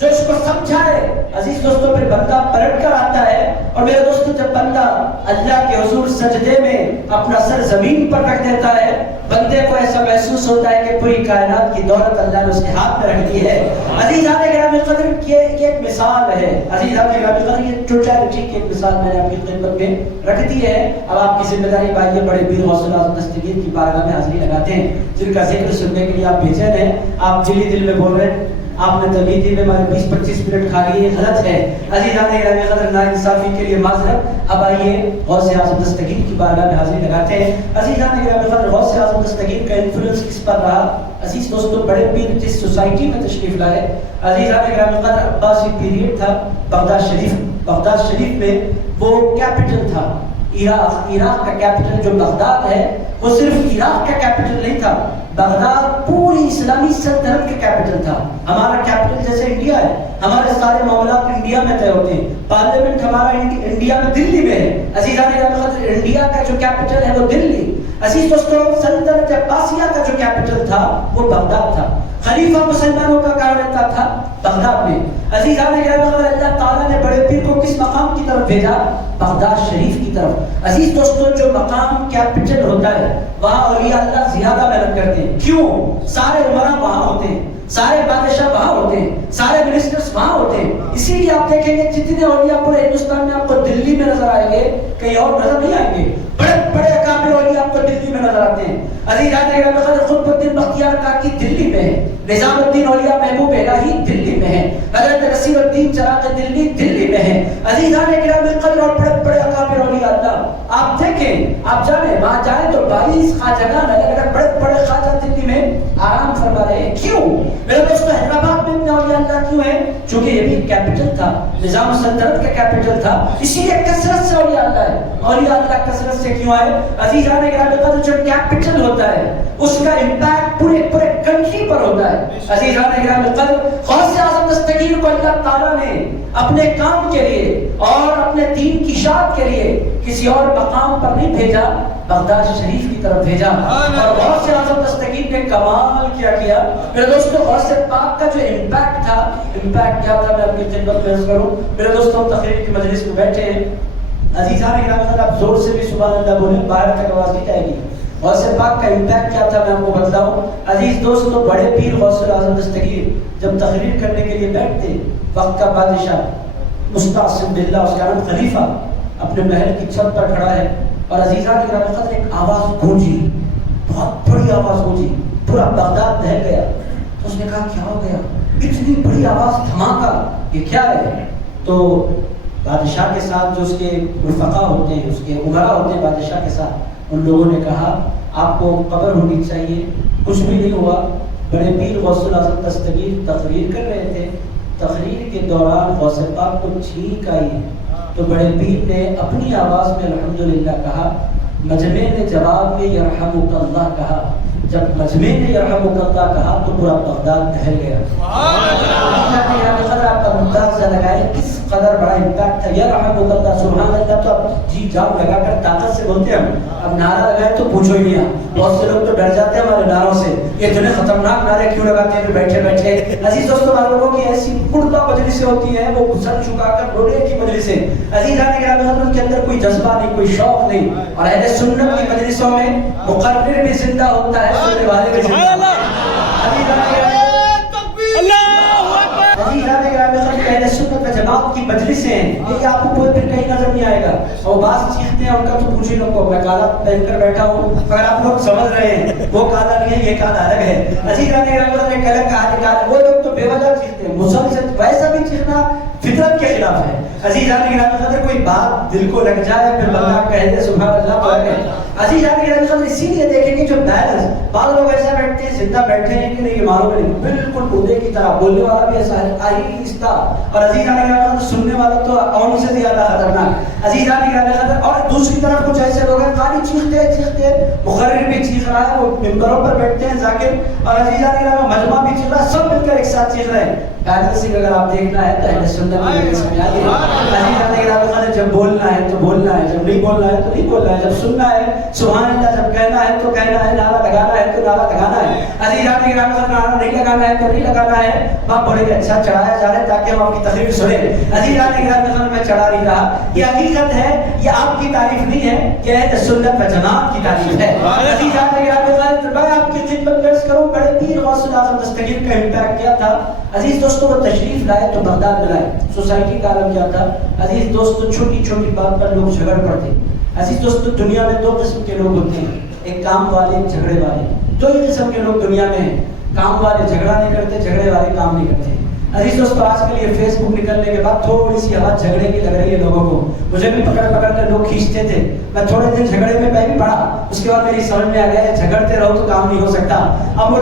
جو اس کو سمجھائے۔ عزیز دوستو، پھر بندہ پلٹ کر آتا ہے، اور میرے دوستو جب بندہ اللہ کے حضور سجدے میں اپنا سر زمین پر رکھ دیتا ہے، بندے کو ایسا محسوس ہوتا ہے کہ پوری کائنات کی دولت اللہ نے اس کے ہاتھ میں رکھ دی ہے۔ عزیزان گرامی قدر، یہ ایک مثال ہے۔ عزیزان گرامی قدر، یہ ٹوٹیلٹی کی ایک مثال میں نے آپ کی خدمت میں رکھ دی ہے۔ اب آپ کی ذمہ داری بھائی بڑے پیر غوث اعظم دستگیر کی بارگاہ میں حاضری لگاتے ہیں، جن کا ذکر سننے کے لیے آپ بھیجے ہیں۔ آپ دل میں بول رہے ہیں، آپ نے تبلیغی میں ہمارے 20-25 منٹ کھا لیے، غلط ہے۔ عزیزان گرامی قدر، ناانصافی کے لیے معذرت۔ اب آئیے غوث اعظم دستگیر کی بارگاہ میں حاضری لگاتے ہیں۔ عزیزان گرامی قدر، غوث اعظم دستگیر کا انفلوئنس کس پر رہا؟ عزیز دوستو، بڑے پیر جس سوسائٹی میں تشریف لائے، عزیزان گرامی قدر، عباسی پیریڈ تھا، بغداد شریف میں وہ کیپٹل تھا۔ عراق کا کیپٹل جو بغداد ہے، وہ صرف عراق کا کیپٹل نہیں تھا، بغداد پوری اسلامی سلطنت کا کیپٹل تھا۔ ہمارا کیپٹل جیسے انڈیا ہے، ہمارے سارے معاملات انڈیا میں طے ہوتے ہیں، پارلیمنٹ ہمارا انڈیا میں دلی میں ہے۔ عزیزان گرامی قدر، انڈیا کا جو کیپٹل ہے وہ دلی۔ عزیز دوستو، سلطنت عباسیہ کا جو کیپٹل تھا وہ بغداد تھا۔ خلیفہ مسلمانوں کا کہا رہتا تھا بغداد میں۔ عزیزان گرامی قدر، اللہ تعالیٰ نے بڑے پیر کو کس مقام کی طرف بھیجا؟ بغداد شریف کی طرف۔ عزیز دوستو، جو مقام کیپٹل ہوتا ہے وہاں اولیاء اللہ زیادہ محنت کرتے ہیں۔ کیوں؟ سارے عمرا وہاں ہوتے ہیں، سارے بادشاہ وہاں ہوتے ہیں، سارے منسٹرز وہاں ہوتے ہیں۔ اسی لیے آپ دیکھیں گے جتنے اولیاء پورے ہندوستان میں آپ کو دلی میں نظر آئیں گے، کہیں اور نظر نہیں آئیں گے۔ بڑے بڑے اکابر اولیاء آپ کو دلی میں نظر آتے ہیں۔ عزیزان گرامی قدر، قطب الدین بختیار کاکی دلی میں ہے، نظام الدین اولیاء محبوب الہی دلی میں ہے، حضرت نصیر الدین چراغ دلی میں ہے۔ عزیزان گرامی قدر، اور بڑے بڑے اکابر اولیاء اللہ آپ دیکھیں، آپ جانیں وہاں جائیں تو 22 خواجگان الگ الگ بڑے بڑے خواجہ دلی میں آرام فرما رہے ہیں۔ کیوں؟ میرے دوستو، حیدرآباد میں اتنے اولیاء اللہ کیوں ہیں؟ چونکہ یہ بھی کیپٹل تھا، نظام سلطنت کا کیپٹل تھا، اسی لیے کثرت سے اولیاء اللہ ہے۔ اولیاء اللہ کثرت سے کیوں آئے؟ عزیزان گرامی قدر، جو کیپٹل ہوتا ہے اس کا امپیکٹ پورے کنٹری پر ہوتا ہے۔ عزیزان گرامی قدر، غوث اعظم دستگیر کو اللہ تعالیٰ نے اپنے کام کے لیے اور اپنے دین کی اشاعت کے لیے کسی اور مقام پر نہیں بھیجا، بغداد شریف کی طرف بھیجا. اور غوث اعظم دستگیر نے کمال کیا. میرے دوستوں غوث پاک کا جو امپیکٹ تھا، امپیکٹ کیا تھا، میں اپنی خدمت میں عرض کروں. میرے دوستوں تقریر کی مجلس میں بیٹھے ہیں، عزیزان کرام، آپ زور سے بھی سبحان اللہ بولیں، باہر تک آواز نہیں جائے گی. غوث پاک کا امپیکٹ کیا تھا میں آپ کو بتلاؤں. عزیز دوستوں، بڑے پیر غوث اعظم دستگیر جب تقریر کرنے کے لیے بیٹھتے، وقت کا بادشاہ مستعصم باللہ، اس کا نام خلیفہ، اپنے محل کی چھت پر کھڑا ہے، اور عزیزان کرام قدر ایک آواز گونجی، بہت بڑی آواز گونجی، پورا بغداد دہل گیا. تو اس نے کہا کیا ہو گیا، اتنی بڑی آواز، دھماکہ، یہ کیا ہے؟ تو بادشاہ کے ساتھ جو اس کے رفقا ہوتے ہیں، اس کے امراء ہوتے ہیں بادشاہ کے ساتھ، ان لوگوں نے کہا آپ کو خبر ہونی چاہیے، کچھ بھی نہیں ہوا. بڑے پیر غوث اعظم دستگیر تقریر کر رہے تھے، تقریر کے دوران غوث پاک کو چھینک آئی، تو بڑے پیر نے اپنی آواز میں الحمدللہ کہا. مجمع نے جواب میں یرحمک اللہ کہا. جب مجمع نے یرحمک اللہ کہا تو پورا بغداد دہل گیا. آپ کا مندازہ لگائے کس قدر بڑا امپیکٹ تھا. یرحمک اللہ، سبحان اللہ، تو اب جی جان لگا کر طاقت سے بولتے ہیں. اب نعرہ لگائے تو پوچھو ہی نہیں. بہت سے لوگ تو ڈر جاتے ہیں ہمارے نعروں سے، یہ اتنے خطرناک نعرے کیوں لگاتے ہیں بیٹھے بیٹھے. عزیز دوستوں، ہمارے لوگوں کی ایسی مردہ مجلسیں ہوتی ہیں، وہ سر جھکا کر رونے کی مجلسیں. عزیزان گرامی، ان کے اندر کوئی جذبہ نہیں، کوئی شوق نہیں. اور اہل سنت کی مجلسوں میں مقرر بھی زندہ ہوتا ہے، سننے والے بھی زندہ ہوتا ہے. اہل سنت و جماعت کی مجلسیں ہیں، یہ آپ کو پھر کہیں نظر نہیں آئے گا. اور بعض چیختے ہیں، ان کا تو پوچھ ہی لوگ کو. میں کالا پہن کر بیٹھا ہوں، اگر آپ لوگ سمجھ رہے ہیں وہ کالا نہیں ہے، یہ کالا الگ ہے. عزیزان گرامی، کہا وہ لوگ تو بے وجہ چیختے ہیں، مسلسل ویسا بھی چیخنا فطرت کے خلاف ہے. عزیزان گرامی، کوئی بات دل کو لگ جائے پھر بندہ کہہ دے سبحان اللہ تو ہے. عزیزان گرامی، اسی لیے دیکھیں گے جو بیلنس، بعض لوگ ایسا بیٹھتے ہیں زندہ بیٹھے ہیں کہ نہیں معلوم نہیں، بالکل مردے کی طرح. بولنے والا بھی ایسا ہے آہستہ، اور عزیزان گرامی سننے والا تو اور سے زیادہ خطرناک. عزیزان گرامی، اور دوسری طرف کچھ ایسے لوگ ہیں خالی چیختے، مقرر بھی چیخ رہا ہے، وہ ممبروں پر بیٹھتے ہیں ذاکر، اور عزیزان گرامی مجمع بھی چیخ رہا ہے، سب مل کر ایک ساتھ چیخ رہے ہیں. بیلنسنگ اگر آپ دیکھنا ہے تو اہل سنت کی مجلس میں آئیے. عزیزان گرامی، جب بولنا ہے تو بولنا ہے، جب نہیں بولنا ہے تو نہیں بولنا ہے، جب سننا ہے سبحان اللہ، جب کہنا ہے تو کہنا ہے، نعرہ لگانا ہے تو نعرہ لگانا ہے. عزیزان گرامی، نعرہ نہیں لگانا ہے تو نہیں لگانا ہے. آپ بڑے اچھا چڑھایا جا رہا ہے تاکہ ہم آپ کی تقریر سنیں. عزیزان گرامی، میں چڑھا نہیں رہا، یہ حقیقت ہے، یہ آپ کی تعریف نہیں ہے، یہ اہل سنت و جماعت کی تعریف ہے. عزیزان گرامی، میں آپ کی خدمت میں عرض کروں، بڑے پیر غوث اعظم دستگیر کا امپیکٹ کیا تھا. عزیز دوستوں، وہ تشریف لائے تو بغداد میں لائے. سوسائٹی کا عالم کیا تھا عزیز دوستوں، چھوٹی چھوٹی بات پر لوگ جھگڑ پڑتے. عزیز دوستوں، دنیا میں دو قسم کے لوگ ہوتے ہیں، ایک کام والے، ایک جھگڑے والے. دو ہی قسم کے لوگ دنیا میں ہیں. کام والے جھگڑا نہیں کرتے، جھگڑے والے کام نہیں کرتے. عزیز دوستو، آج کل یہ فیس بک نکلنے کے بعد تھوڑی سی آواز جھگڑے کی لگ رہی ہے لوگوں کو. مجھے بھی پکڑ کر لوگ کھینچتے تھے، میں تھوڑے دن جھگڑے میں بھی پڑا، اس کے بعد میری سمجھ میں آ گیا جھگڑتے رہو تو کام نہیں ہو سکتا. اب وہ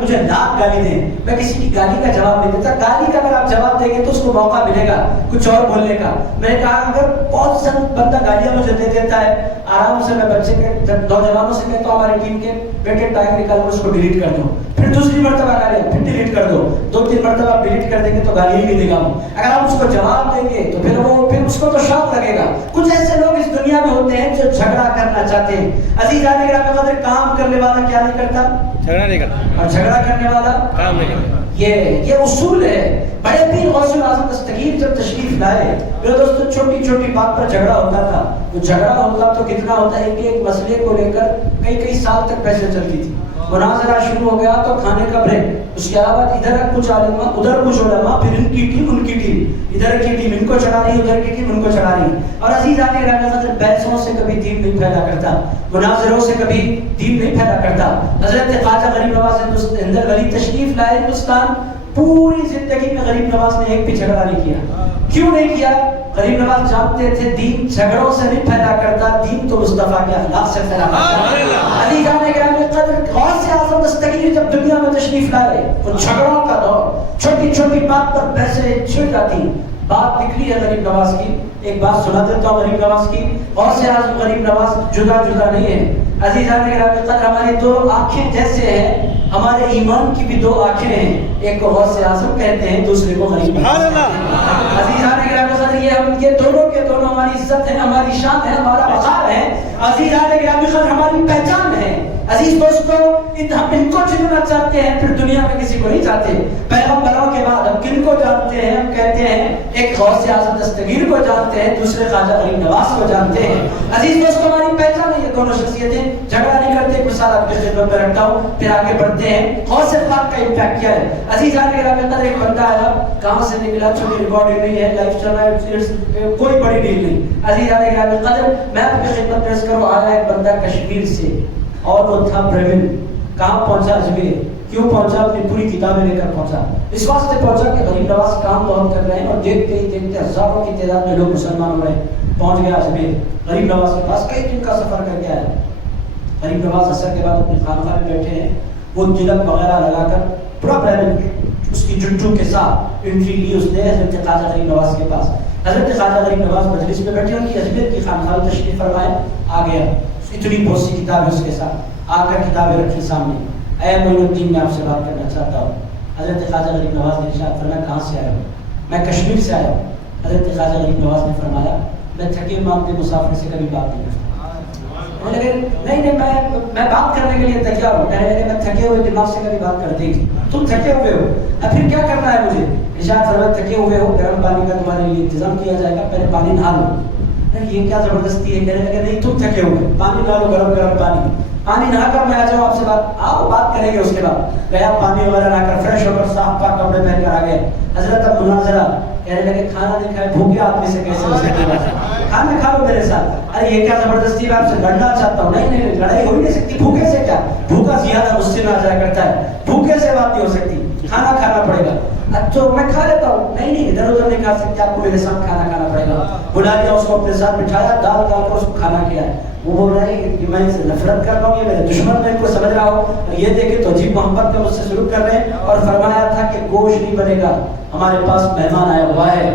مجھے لاکھ گالی دیں، میں کسی کی گالی کا جواب نہیں دیتا. گالی کا اگر آپ جواب دیں گے تو اس کو موقع ملے گا کچھ اور بولنے کا. میں نے کہا اگر بہت سا بندہ گالیاں مجھے دے دیتا ہے، آرام سے میں بچے کے نوجوانوں سے کہتا ہوں ہماری ٹیم کے بیٹے ٹائم نکال کر اس کو ڈیلیٹ کر دو، پھر دوسری مرتبہ گالیاں، پھر ڈیلیٹ کر دو. 2-3 مرتبہ آپ ڈیلیٹ کر دیں گے تو گالی ہی نہیں دے گا. اگر آپ اس کو جواب دیں گے تو پھر اس کو تو شوق لگے گا. کچھ ایسے لوگ اس دنیا میں ہوتے ہیں جو جھگڑا کرنا چاہتے ہیں. عزیزان گرامی، کام کرنے والا کیا نہیں کرتا؟ جھگڑا نہیں کرتا. اور جھگڑا کرنے والا کام نہیں کرتا. یہ اصول ہے. بڑے پیر غوث اعظم دستگیر جب تشریف لائے، میرے دوستوں، چھوٹی چھوٹی بات پر جھگڑا ہوتا تھا. وہ جھگڑا ہوتا تو کتنا ہوتا ہے کہ ایک مسئلے کو لے کر کئی سال تک بحثیں چلتی تھی. مناظرہ شروع ہو گیا تو کھانے کا بریک، اس کے علاوہ ادھر کچھ علماء ادھر کچھ علماء، پھر ان کی ٹیم ان کی ٹیم، ادھر کی ٹیم ان کو چڑھا رہی، ادھر کی ٹیم ان کو چڑھا رہی. اور عزیزان گرامی، بحثوں سے کبھی دین نہیں پھیلا کرتا، مناظروں سے کبھی دین نہیں پھیلا کرتا. حضرت خواجہ غریب نواز ہندل ولی تشریف لائے ہندوستان، پوری زندگی میں غریب نواز نے ایک بھی جھگڑا نہیں کیا. کیوں نہیں کیا؟ غریب نواز جانتے تھے دین جھگڑوں سے نہیں پھیلا کرتا، دین تو مصطفیٰ کے اخلاق سے پھیلا کرتا. عزیزان گرامی قدر، غوث اعظم دستگیر جب دنیا میں تشریف لائے تو جھگڑوں کا دور، چھوٹی چھوٹی بات پر بحثیں چھڑ جاتی. بات نکلی ہے غریب نواز کی، ایک بات سنا دیتا ہوں غریب نواز کی. غوث اعظم غریب نواز جدا جدا نہیں ہے. عزیزان گرامی قدر، ہماری دو آنکھیں جیسے ہیں، ہمارے ایمان کی بھی دو آنکھیں ہیں. ایک کو غوث اعظم کہتے ہیں، دوسرے کو غریب نواز. عزیزان گرامی قدر یہ دونوں کے دونوں ہماری عزت ہے، ہماری شان ہے، ہمارا وقار ہے، عزیزان گرامی قدر ہماری پہچان ہے۔ عزیز دوستو، ہم ان کو چننا چاہتے ہیں، پھر دنیا میں کسی کو نہیں چاہتے۔ پیغمبروں کے بعد ہم کن کو جانتے ہیں؟ ہم کہتے ہیں ایک غوث اعظم دستگیر کو جانتے ہیں، دوسرے خواجہ غریب نواز کو جانتے ہیں۔ عزیز دوستو، ہماری پہچان ہے یہ دونوں شخصیتیں، جھگڑا نہیں کرتے۔ ایک مثال آپ کی خدمت میں رکھتا ہوں، پھر آگے بڑھتے ہیں۔ غوث پاک کا امپیکٹ کیا ہے؟ عزیزان گرامی قدر ایک بندہ آیا، کہاں سے نکلا، چھوٹی ریکارڈنگ نہیں ہے، لائف چل رہا ہے، کوئی بڑی ڈیل نہیں۔ عزیزان گرامی قدر میں آپ کی خدمت میں عرض کروں، آیا ایک بندہ کشمیر سے، اور وہ تھا برہمن۔ کہاں پہنچا؟ اجمیر۔ کیوں پہنچا؟ اپنی پوری کتابیں لے کر پہنچا۔ اس واسطے پہنچا کہ غریب نواز کام بہت کر رہے ہیں، اور دیکھتے ہی دیکھتے ہزاروں کی تعداد میں لوگ مسلمان ہو رہے ہیں۔ پہنچ گیا اجمیر، غریب نواز کے پاس کئی دن کا سفر کر کے آیا۔ غریب نواز عصر کے بعد اپنی خانقاہ میں بیٹھے ہیں، وہ تلک وغیرہ لگا کر پورا برہمن اس کی جٹوں کے ساتھ انٹری لی اس نے حضرت خواجہ غریب نواز کے پاس۔ حضرت خواجہ غریب نواز مجلس میں بیٹھے ان کی اجمیر کی خانقاہ میں تشریف فرمائے، آ گیا، اتنی بہت سی کتابیں اس کے ساتھ، آ کر کتابیں رکھی سامنے۔ اے معین الدین، میں آپ سے بات کرنا چاہتا ہوں۔ حضرت خواجہ غریب نواز نے ارشاد فرمایا، کہاں سے آیا ہوں؟ میں کشمیر سے آیا ہوں۔ حضرت خواجہ غریب نواز نے فرمایا، میں تھکے مانگتے مسافر سے کبھی بات نہیں کرتا۔ نہیں میں بات کرنے کے لیے تیار ہوں۔ کہنے لگے میں تھکے ہوئے دماغ سے کبھی بات کرتے ہی، تم تھکے ہوئے ہو، اب پھر کیا کرنا ہے مجھے؟ ارشاد فرمایا، تھکے ہوئے ہو، گرم پانی کا تمہارے لیے انتظام کیا جائے گا، پہلے پانی نہا لو۔ یہ کیا زبردستی ہے؟ کہنے لگے نہیں تم تھکے ہوئے، پانی نہا لو، گرم گرم پانی نہا کر میں آ جاؤں آپ سے بات کریں گے۔ اس کے بعد گیا، پانی وغیرہ نہا کر فریش ہو کر صاف پاک کپڑے پہن کر آ گئے۔ حضرت اب مناظرہ، کہنے لگے کھانا نہیں کھائے، بھوکے آدمی سے کیسے ہو سکتی ہے؟ کھانا کھا لو میرے ساتھ۔ ارے یہ کیا زبردستی ہے، آپ سے لڑنا چاہتا ہوں۔ نہیں لڑائی ہو ہی نہیں سکتی، بھوکے سے کیا؟ بھوکا زیادہ غصے میں آ جایا کرتا ہے، بھوکے سے بات نہیں ہو سکتی، کھانا کھانا پڑے گا۔ اچھا میں کھا لیتا ہوں، نہیں ادھر ادھر نہیں کھا سکتے، آپ کو میرے ساتھ کھانا کھانا پڑے گا۔ بلا لیا اس کو اپنے ساتھ بٹھایا، دال ڈال کر اس کو کھانا کھلایا۔ وہ بول رہا ہے کہ میں ان سے نفرت کر رہا ہوں، یہ میرے دشمن، میں ان کو سمجھ رہا ہوں، اور یہ دیکھے تو عجیب محبت کا مجھ سے سلوک کر رہے ہیں۔ اور فرمایا تھا کہ گوشت نہیں بنے گا، ہمارے پاس مہمان آیا ہوا ہے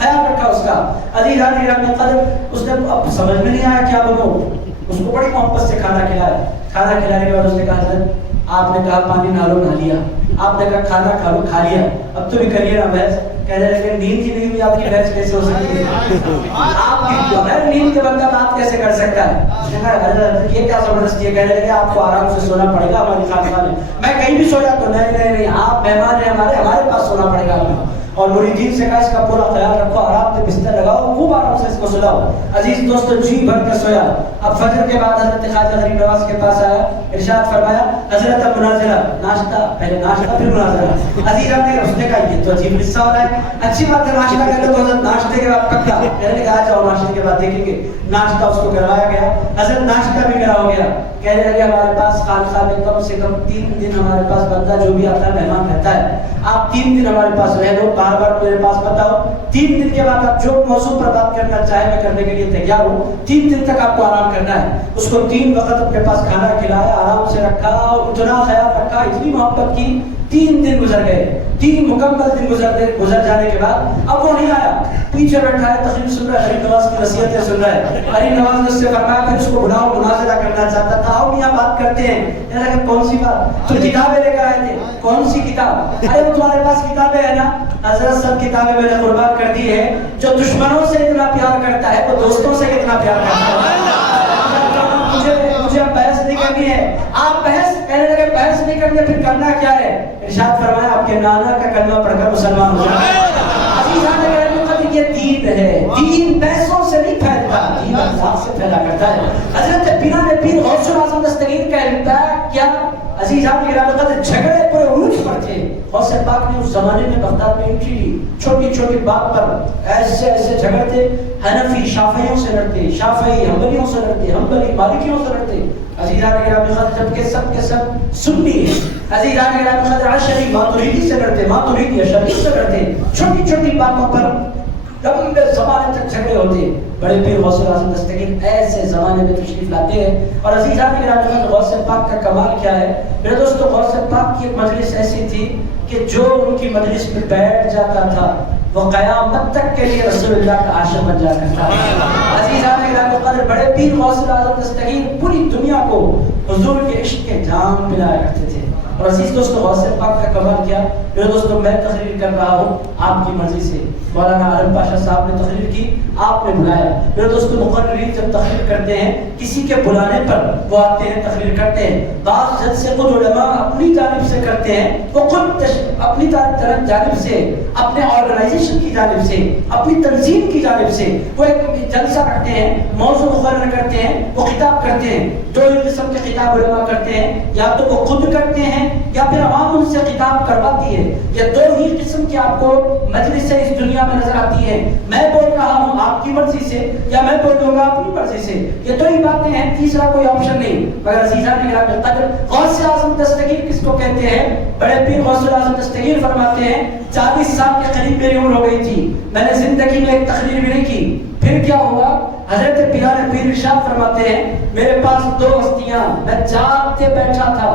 خیال رکھا اس کا۔ عزیزان گرامی قدر، اس نے اب سمجھ میں نہیں آیا کیا بنو، اس کو بڑی محبت سے کھانا کھلایا۔ کھانا کھلانے کے بعد اس نے کہا، حضرت آپ نے کہا پانی نہا لو، نہا لیا، آپ نے کہا کھانا کھا لو، کھا لیا، اب تو بھی کریے نا بحث۔ کہنے لگے نیند ہی نہیں ہوئی، آپ کی بحث کیسے ہو سکتی ہے؟ آپ کی بغیر نیند کے بندہ بات کیسے کر سکتا ہے؟ اس نے کہا حضرت یہ کیا زبردستی ہے؟ کہنے لگے آپ کو آرام سے سونا پڑے گا ہماری خانقاہ میں۔ میں کہیں بھی سویا تو نہیں، آپ مہمان ہیں ہمارے پاس سونا پڑے گا۔ اور مریدین سے کہا اس کا پورا خیال رکھو، آرام سے بستر لگاؤ، خوب آرام سے اس کو سلاؤ۔ عزیز دوستو، جی بھر کر سویا۔ اب فجر کے بعد حضرت خواجہ غریب نواز کے پاس آیا، ارشاد فرمایا، حضرت اب مناظرہ، ناشتہ، پہلے ناشتہ پھر مناظرہ۔ عزیز نے اس نے کہا یہ تو عجیب قصہ ہو رہا ہے، اچھی بات ہے ناشتہ کر لو تو حضرت ناشتے کے بعد پکا، کہنے لگا آ جاؤ ناشتے کے بعد دیکھیں گے۔ ناشتہ اس کو کروایا گیا، حضرت ناشتہ بھی کرا ہو گیا۔ کہنے لگے ہمارے پاس خانقاہ میں کم سے کم 3 دن ہمارے پاس بندہ جو بھی آتا ہے مہمان رہتا ہے، آپ 3 دن ہمارے پاس رہ دو، بار بار میرے پاس بتاؤ، 3 دن کے بعد آپ جو موضوع پر بات کرنا چاہے میں کرنے کے لیے تیار ہوں۔ 3 دن تک آپ کو آرام کرنا ہے۔ اس کو 3 وقت اپنے پاس کھانا کھلایا، آرام سے رکھا، اتنا خیال رکھا، اتنی محبت کی۔ 3 دن گزر گئے، 3 مکمل دن گزر جانے کے بعد اب وہ نہیں آیا، پیچھے بیٹھا ہے، تقریر سن رہا ہے، غریب نواز کی نصیحتیں سن رہا ہے۔ غریب نواز نے اس سے فرمایا، پھر اس کو بلاؤ، مناظرہ کرنا چاہتا تھا، آؤ یہاں بات کرتے ہیں۔ کہنے لگا کون سی بات؟ تو کتابیں لے کر آئے تھے، کون سی کتاب؟ ارے وہ تمہارے پاس کتابیں ہیں نا؟ حضرت سب کتابیں میں نے قربان کر دی ہے، جو دشمنوں سے اتنا پیار کرتا ہے وہ دوستوں سے کتنا پیار کرتا ہے۔ مجھے اب بحث نہیں کرنی ہے، آپ بحث، کہنے لگے بحث نہیں کرنی، پھر کرنا کیا ہے؟ ارشاد فرمایا آپ کے نانا کا کلمہ پڑھ کر مسلمان ہو جائے۔ عزیزان گرامی قدر، یہ دین ہے، دین پیسوں سے نہیں پھیلتا، دین اخلاق سے پھیلا کرتا ہے۔ حضرت پیر غوث اعظم دستگیر کا امپیکٹ کیا؟ عزیزان گرامی قدر، جھگڑے پورے عروج پر تھے۔ غوث پاک نے اس زمانے میں بغداد میں انٹری لی، چھوٹی چھوٹی بات پر ایسے جھگڑتے، حنفی شافعیوں سے لڑتے، شافعی حنبلیوں سے لڑتے، حنبلی مالکیوں سے لڑتے۔ عزیزان گرامی قدر، جبکہ سب کے سب سنی ہیں۔ عزیزان گرامی قدر، اشعری ماتریدی سے لڑتے، ماتریدی اشعری سے لڑتے، چھوٹی چھوٹی باتوں پر لمبے زمانے تک جھگڑے ہوتے۔ بڑے پیر غوث اعظم دستگیر ایسے زمانے میں تشریف لاتے ہیں۔ اور عزیزان گرامی قدر، غوث پاک کا کمال کیا ہے میرے دوستو؟ غوث پاک کی ایک مجلس ایسی تھی کہ جو ان کی مجلس میں بیٹھ جاتا تھا وہ قیامت تک کے لیے رسول اللہ کا عاشق بن جاتا تھا۔ عزیزان گرامی قدر، بڑے پیر غوث اعظم دستگیر پوری دنیا کو حضور کے عشق کے جام پلایا کرتے تھے. اور عزیز دوستو غوث پاک کا کمال کیا. میرے دوستو میں تقریر کر رہا ہوں آپ کی مرضی سے. مولانا عالم پاشا صاحب نے تقریر کی, آپ نے بلایا. میرے دوستو مقررین جب تقریر کرتے ہیں کسی کے بلانے پر وہ آتے ہیں تقریر کرتے ہیں. بعض جلسے خود علماء اپنی جانب سے کرتے ہیں, وہ خود اپنی جانب سے, اپنے آرگنائزیشن کی جانب سے, اپنی تنظیم کی جانب سے وہ ایک جلسہ کرتے ہیں, موضوع مقرر کرتے ہیں, وہ خطاب کرتے ہیں. دو ہی قسم کے خطاب علماء کرتے ہیں, یا تو وہ خود کرتے ہیں یا پھر عوام ان سے خطاب کرواتی ہے. یہ دو ہی قسم کی آپ کو مجلس سے اس دنیا میں نظر آتی ہے. میں بول رہا ہوں آپ کی مرضی سے یا میں بولوں گا اپنی مرضی سے, یہ دو ہی باتیں ہیں, تیسرا کوئی آپشن نہیں. مگر عزیزان گرامی قدر, غوث اعظم دستگیر کس کو کہتے ہیں؟ بڑے پیر غوث اعظم دستگیر فرماتے ہیں 40 سال کے قریب میری عمر ہو گئی تھی, میں نے زندگی میں ایک تقریر بھی نہیں کی. پھر کیا ہوا؟ حضرت پیران پیر ارشاد فرماتے ہیں میرے پاس دو ہستیاں, میں جاگتے بیٹھا تھا.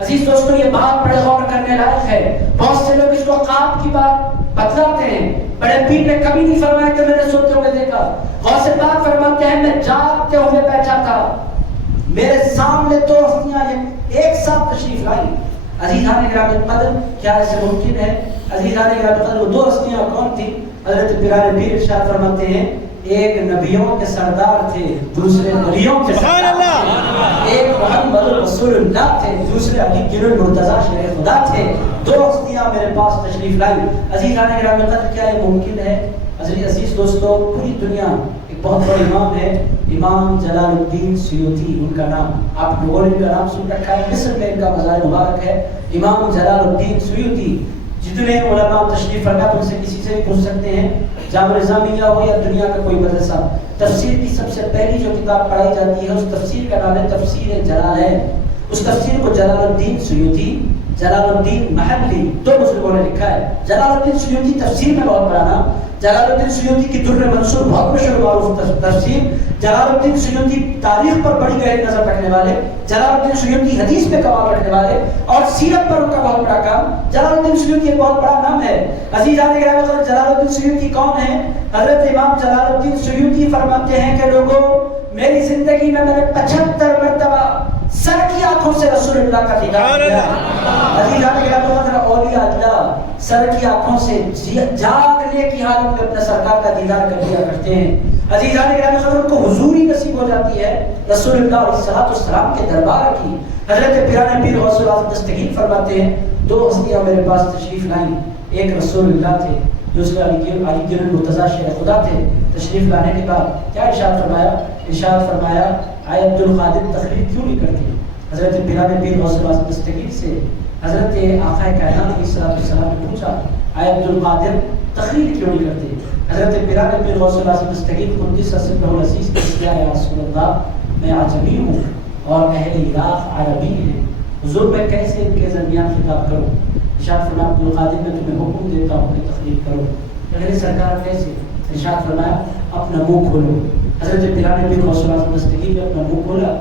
عزیز دوستو یہ بات بڑے غور کرنے لائق ہے. بہت سے لوگ اس کو خواب کی بات بتلاتے ہیں. بڑے پیر نے کبھی نہیں فرمایا کہ میں نے سوتے ہوئے دیکھا. غوث پاک فرماتے ہیں میں جاگتے ہوئے بیٹھا تھا, میرے سامنے دو ہستیاں ایک ساتھ تشریف لائی. عزیزان گرامی قدر, کیا ایسے ممکن ہے؟ عزیزان گرامی قدر, وہ دو ہستیاں کون تھی؟ حضرت پیران پیر ارشاد فرماتے ہیں ایک نبیوں کے سردار تھے, دوسرے ولیوں کے سردار. ایک محمد رسول اللہ تھے, دوسرے علی گل المرتضیٰ شیر خدا تھے. دو ہستیاں میرے پاس تشریف لائی. عزیزان گرامی قدر, کیا یہ ممکن ہے؟ عزیز دوستو, پوری دنیا ایک بہت بڑا امام ہے, امام جلال الدین سیوطی ان کا نام, آپ لوگوں نے ان کا نام سن رکھا ہے, مصر میں ان کا مزار مبارک ہے. امام جلال الدین سیوطی, جتنے علماء تشریف فرما ان سے کسی سے بھی پوچھ سکتے ہیں, جامع نظامیہ ہو یا دنیا کا کوئی مدرسہ, تفسیر کی سب سے پہلی جو کتاب پڑھائی جاتی ہے اس تفسیر کا نام ہے تفسیر جلالین. اس تفسیر کو جلال الدین سیوطی, جلال الدین محلی, دو بزرگوں نے لکھا ہے. جلال الدین سیوطی تفسیر میں بہت بڑا نام, جلال الدین سیوطی کی در منصور بہت مشہور معروف تفسیر, جلال الدین سیوطی تاریخ پر بڑی گہری نظر رکھنے والے, جلال الدین سیوطی حدیث پہ کمال رکھنے والے, اور سیرت پر ان کا بہت بڑا کام. جلال الدین سیوطی ایک بہت بڑا نام ہے. عزیزان گرامی قدر, جلال الدین سیوطی کون ہے؟ حضرت امام جلال الدین سیوطی فرماتے ہیں کہ لوگوں, میری زندگی میں نے 75 مرتبہ سر کی آنکھوں سے رسول اللہ کا دیدار کیا. عزیزان گرامی قدر, اولیاء اللہ سر کی آنکھوں سے جاگنے کی حالت میں اپنے سرکار کا دیدار کر لیا کرتے ہیں. عزیزان گرامی قدر, ان کو حضوری نصیب ہو جاتی ہے رسول اللہ علیہ السلام کے دربار کی. حضرت پیران پیر غوث اعظم دستگیر فرماتے ہیں دو ہستیاں میرے پاس تشریف لائیں, ایک رسول اللہ تھے, دوسرے علی گل المرتضیٰ شیر خدا تھے. تشریف لانے کے بعد کیا ارشاد فرمایا؟ ارشاد فرمایا آئے عبد القادر تقریر کیوں نہیں کرتی؟ حضرت پیران پیر غوث اعظم دستگیر سے حضرت آقا کائنات علیہ السلام نے پوچھا آئے عبد القادر تقریر کیوں نہیں کرتے؟ حضرت پیران پیر غوث اعظم دستگیر قدس سرہ العزیز نے کیا یا رسول اللہ, میں عجمی ہوں اور اہل عراق عربی ہیں, حضور میں کیسے ان کے درمیان خطاب کروں؟ ارشاد فرمایا عبد القادر میں تمہیں حکم دیتا ہوں کہ تقریر کرو. میرے سرکار کیسے؟ ارشاد فرمایا اپنا منہ کھولو. حضرت پیران پیر غوث اعظم دستگیر نے اپنا منہ کھولا,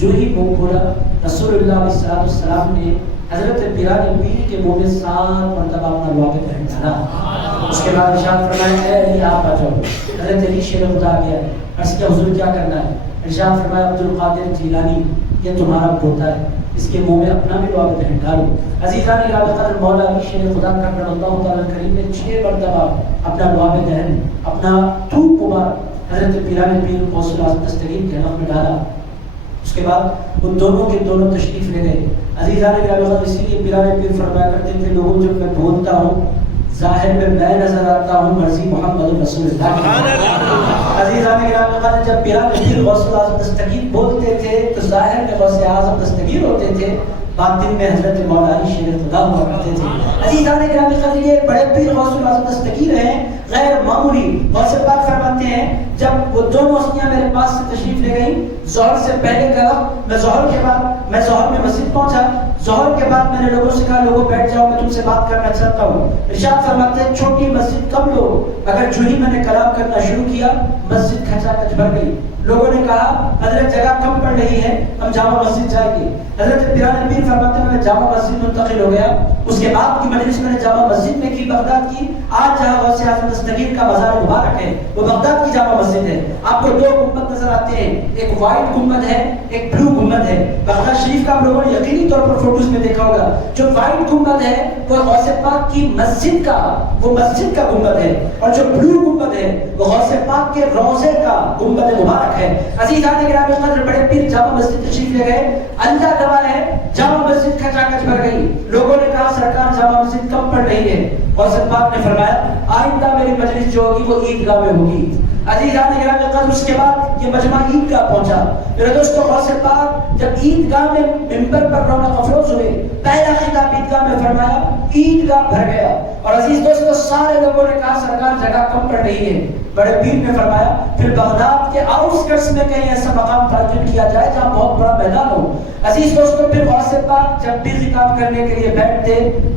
جو ہی منہ کھولا رسول اللہ علیہ السلام نے حضرت پیران پیر کے منہ میں 7 مرتبہ اپنا لعاب دہن ڈالا. اس کے بعد ارشاد فرمایا اے علی آپ آ جاؤ. حضرت علی شیر خدا آ گیا, عرض کیا حضور کیا کرنا ہے؟ ارشاد فرمایا عبد القادر جیلانی یہ تمہارا پوتا ہے, اس کے منہ میں اپنا بھی لعاب دہن ڈالو. عزیزان گرامی قدر, مولا علی شیر خدا کرم اللہ تعالی کریم نے 6 مرتبہ اپنا لعاب دہن, اپنا تھوک مبارک حضرت پیران پیر غوث اعظم دستگیر کے حق میں ڈالا. اس کے بعد وہ دونوں کے دونوں تشریف لے گئے. عزیزان گرامی قدر, اسی لیے پیران پیر فرمایا کرتے تھے لوگوں جب میں بولتا ہوں ظاہر میں نظر آتا ہوں, مرضی محمد رسول اللہ. عزیزان گرامی قدر, جب پیران پیر غوث اعظم دستگیر بولتے تھے تو ظاہر میں غوث اعظم دستگیر ہوتے تھے, باطن میں حضرت مولا علی شیر خدا ہوا کرتے تھے. عزیزان گرامی قدر, یہ بڑے پیر غوث اعظم دستگیر ہیں, غیر معمولی. غوث پاک فرماتے ہیں جب وہ دونوں ہستیاں میرے پاس سے تشریف لے گئیں, ظہر سے پہلے کا میں ظہر کے بعد میں ظہر میں مسجد پہنچا, ظہر کے بعد میں نے لوگوں سے کہا لوگوں بیٹھ جاؤ, میں تم سے بات کرنا چاہتا ہوں. ارشاد فرماتے ہیں چھوٹی مسجد کم لوگ, اگر جو ہی میں نے کلام کرنا شروع کیا مسجد کھچا کچ بھر گئی. لوگوں نے کہا حضرت جگہ کم پڑ رہی ہے، ہم جامع مسجد جائیں گے۔ حضرت پیران پیر فرماتے ہیں میں جامع مسجد منتقل ہو گیا، اس کے بعد کی مجلس میں نے جامع مسجد میں کی، بغداد کی۔ آج جہاں غوث اعظم دستگیر کا مزار مبارک ہے وہ بغداد کی جامع مسجد ہے۔ آپ کو دو گنبد نظر آتے ہیں، ایک وائٹ گنبد ہے، ایک بلو گنبد ہے۔ بغداد شریف کا آپ لوگوں نے یقینی طور پر فوٹوز میں دیکھا ہوگا، جو وائٹ گنبد ہے وہ غوث پاک کی مسجد کا گنبد ہے، اور جو بلو گنبد ہے وہ غوث پاک کے روضے کا گنبد مبارک ہے۔ عزیزان گرامی قدر، بڑے پیر جامع مسجد تشریف لے گئے، اللہ گواہ ہے جامع مسجد کھچاکچ بھر گئی۔ لوگوں نے کہا سرکار جامع مسجد کم پڑ رہی ہے، غوث پاک نے فرمایا آئندہ میری مجلس جو ہوگی وہ عیدگاہ میں ہوگی۔ عزیزان گرامی قدر، اس کے بعد یہ مجمع عیدگاہ پہنچا۔ میرے دوستو، غوث پاک جب عیدگاہ میں منبر پر رونق افروز ہوئے، پہلا خطاب عیدگاہ میں فرمایا، عیدگاہ بھر گیا۔ اور عزیز دوستو، سارے لوگوں نے کہا سرکار جگہ کم پڑ رہی ہے۔ بڑے پیر نے فرمایا پھر بغداد کے آؤٹسکرٹس میں کہیں ایسا مقام تعین کیا جائے جہاں بہت بڑا میدان ہو۔ عزیز دوستو، پھر غوث پاک جب بھی خطاب کرنے کے لیے بیٹھتے،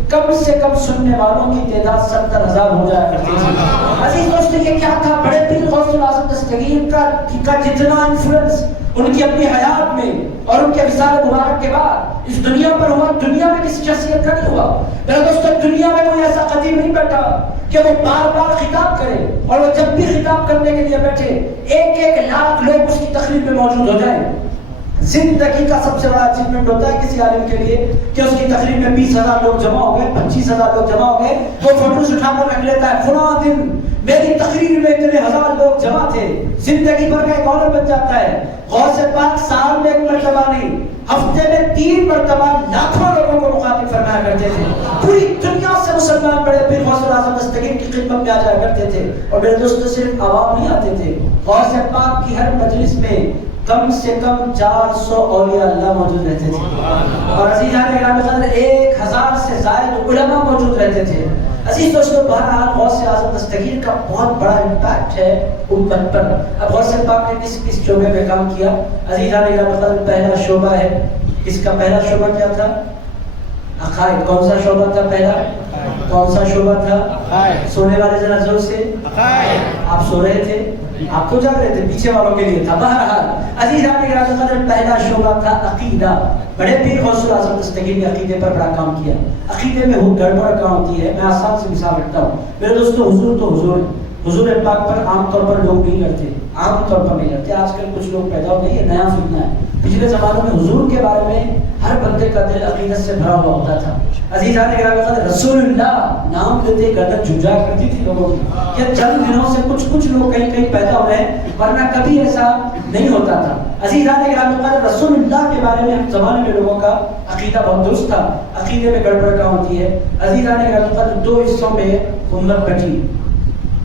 کم سے کم سننے والوں کی تعداد 70,000 ہو جایا کرتی تھی۔ عزیز دوستو، یہ کیا تھا؟ بڑے پیر غوث اعظم دستگیر کا جتنا انفلوئنس ان کی اپنی حیات میں اور ان کے وصال مبارک کے بعد اس دنیا پر ہوا، دنیا میں کسی شخصیت کا نہیں ہوا۔ میرے دوستو، دنیا میں کوئی ایسا قدیم نہیں بیٹھا کہ وہ بار بار خطاب کرے، اور وہ جب بھی خطاب کرنے کے لیے بیٹھے 1,00,000 لوگ اس کی تقریر میں موجود ہو جائیں۔ زندگی کا سب سے بڑا اچیومنٹ ہوتا ہے کسی عالم کے لیے کہ اس کی تقریر میں 20,000 لوگ جمع ہو گئے، 25,000 لوگ جمع ہو گئے، وہ فوٹوز اٹھا کر رکھ لیتا ہے، فلاں دن میری تقریر میں اتنے 1,000 لوگ جمع تھے۔ زندگی بھر کا ایک آنر بن جاتا ہے۔ غوث پاک سال میں 1 مرتبہ نہیں، ہفتے میں 3 مرتبہ لاکھوں لوگوں کو مخاطب فرمایا کرتے تھے۔ پوری دنیا سے مسلمان بڑے پیر غوث اعظم دستگیر کی خدمت میں آ جایا کرتے تھے، اور میرے دوستو صرف عوام نہیں آتے تھے، غوث پاک کی ہر مجلس میں کم سے کم 400 اولیاء اللہ موجود رہتے تھے، اور عزیزان گرامی قدر 1,000 سے زائد علماء موجود رہتے تھے۔ عزیز دوستو، بہرحال غوث اعظم دستگیر کا بہت بڑا امپیکٹ ہے امت پر۔ اب غوث پاک نے کس شعبے پہ کام کیا؟ عزیزان گرامی قدر، پہلا شعبہ ہے، اس کا پہلا شعبہ کیا تھا؟ عقائد۔ کون سا شعبہ تھا پہلا؟ کون سا شعبہ تھا؟ سونے والے ذرا زور سے، آپ سو رہے تھے، آپ تو جاگ رہے تھے، پیچھے والوں کے لیے تھا۔ بہرحال عزیزان گرامی قدر، پہلا شعبہ تھا عقیدہ۔ بڑے پیر غوث اعظم دستگیر نے عقیدے پر بڑا کام کیا۔ عقیدے میں گڑبڑ کہاں ہوتی ہے؟ میں آسان سے مثال رکھتا ہوں۔ میرے دوستو، حضور تو حضور ہے، حضور پاک پر عام طور پر لوگ نہیں لڑتے، عام طور پر نہیں لڑتے۔ آج کل کچھ لوگ پیدا ہو گئے، یہ نیا فتنہ ہے۔ پچھلے زمانوں میں حضور کے بارے میں ہر بندے کا دل عقیدت سے بھرا ہوا ہوتا تھا۔ عزیزان گرامی قدر، رسول اللہ نام لیتے گردن جھنجھا کرتی تھی لوگوں کی کہ چند دنوں سے کچھ لوگ کہیں پید ہو رہے ہیں، ورنہ کبھی ایسا نہیں ہوتا تھا۔ عزیزان گرامی قدر، رسول اللہ کے بارے میں ہم زمانے میں لوگوں کا عقیدہ بہت درست تھا۔ عقیدے میں گڑبڑ کہاں ہوتی ہے؟ عزیزان گرامی قدر، 2 حصوں میں امت بٹی۔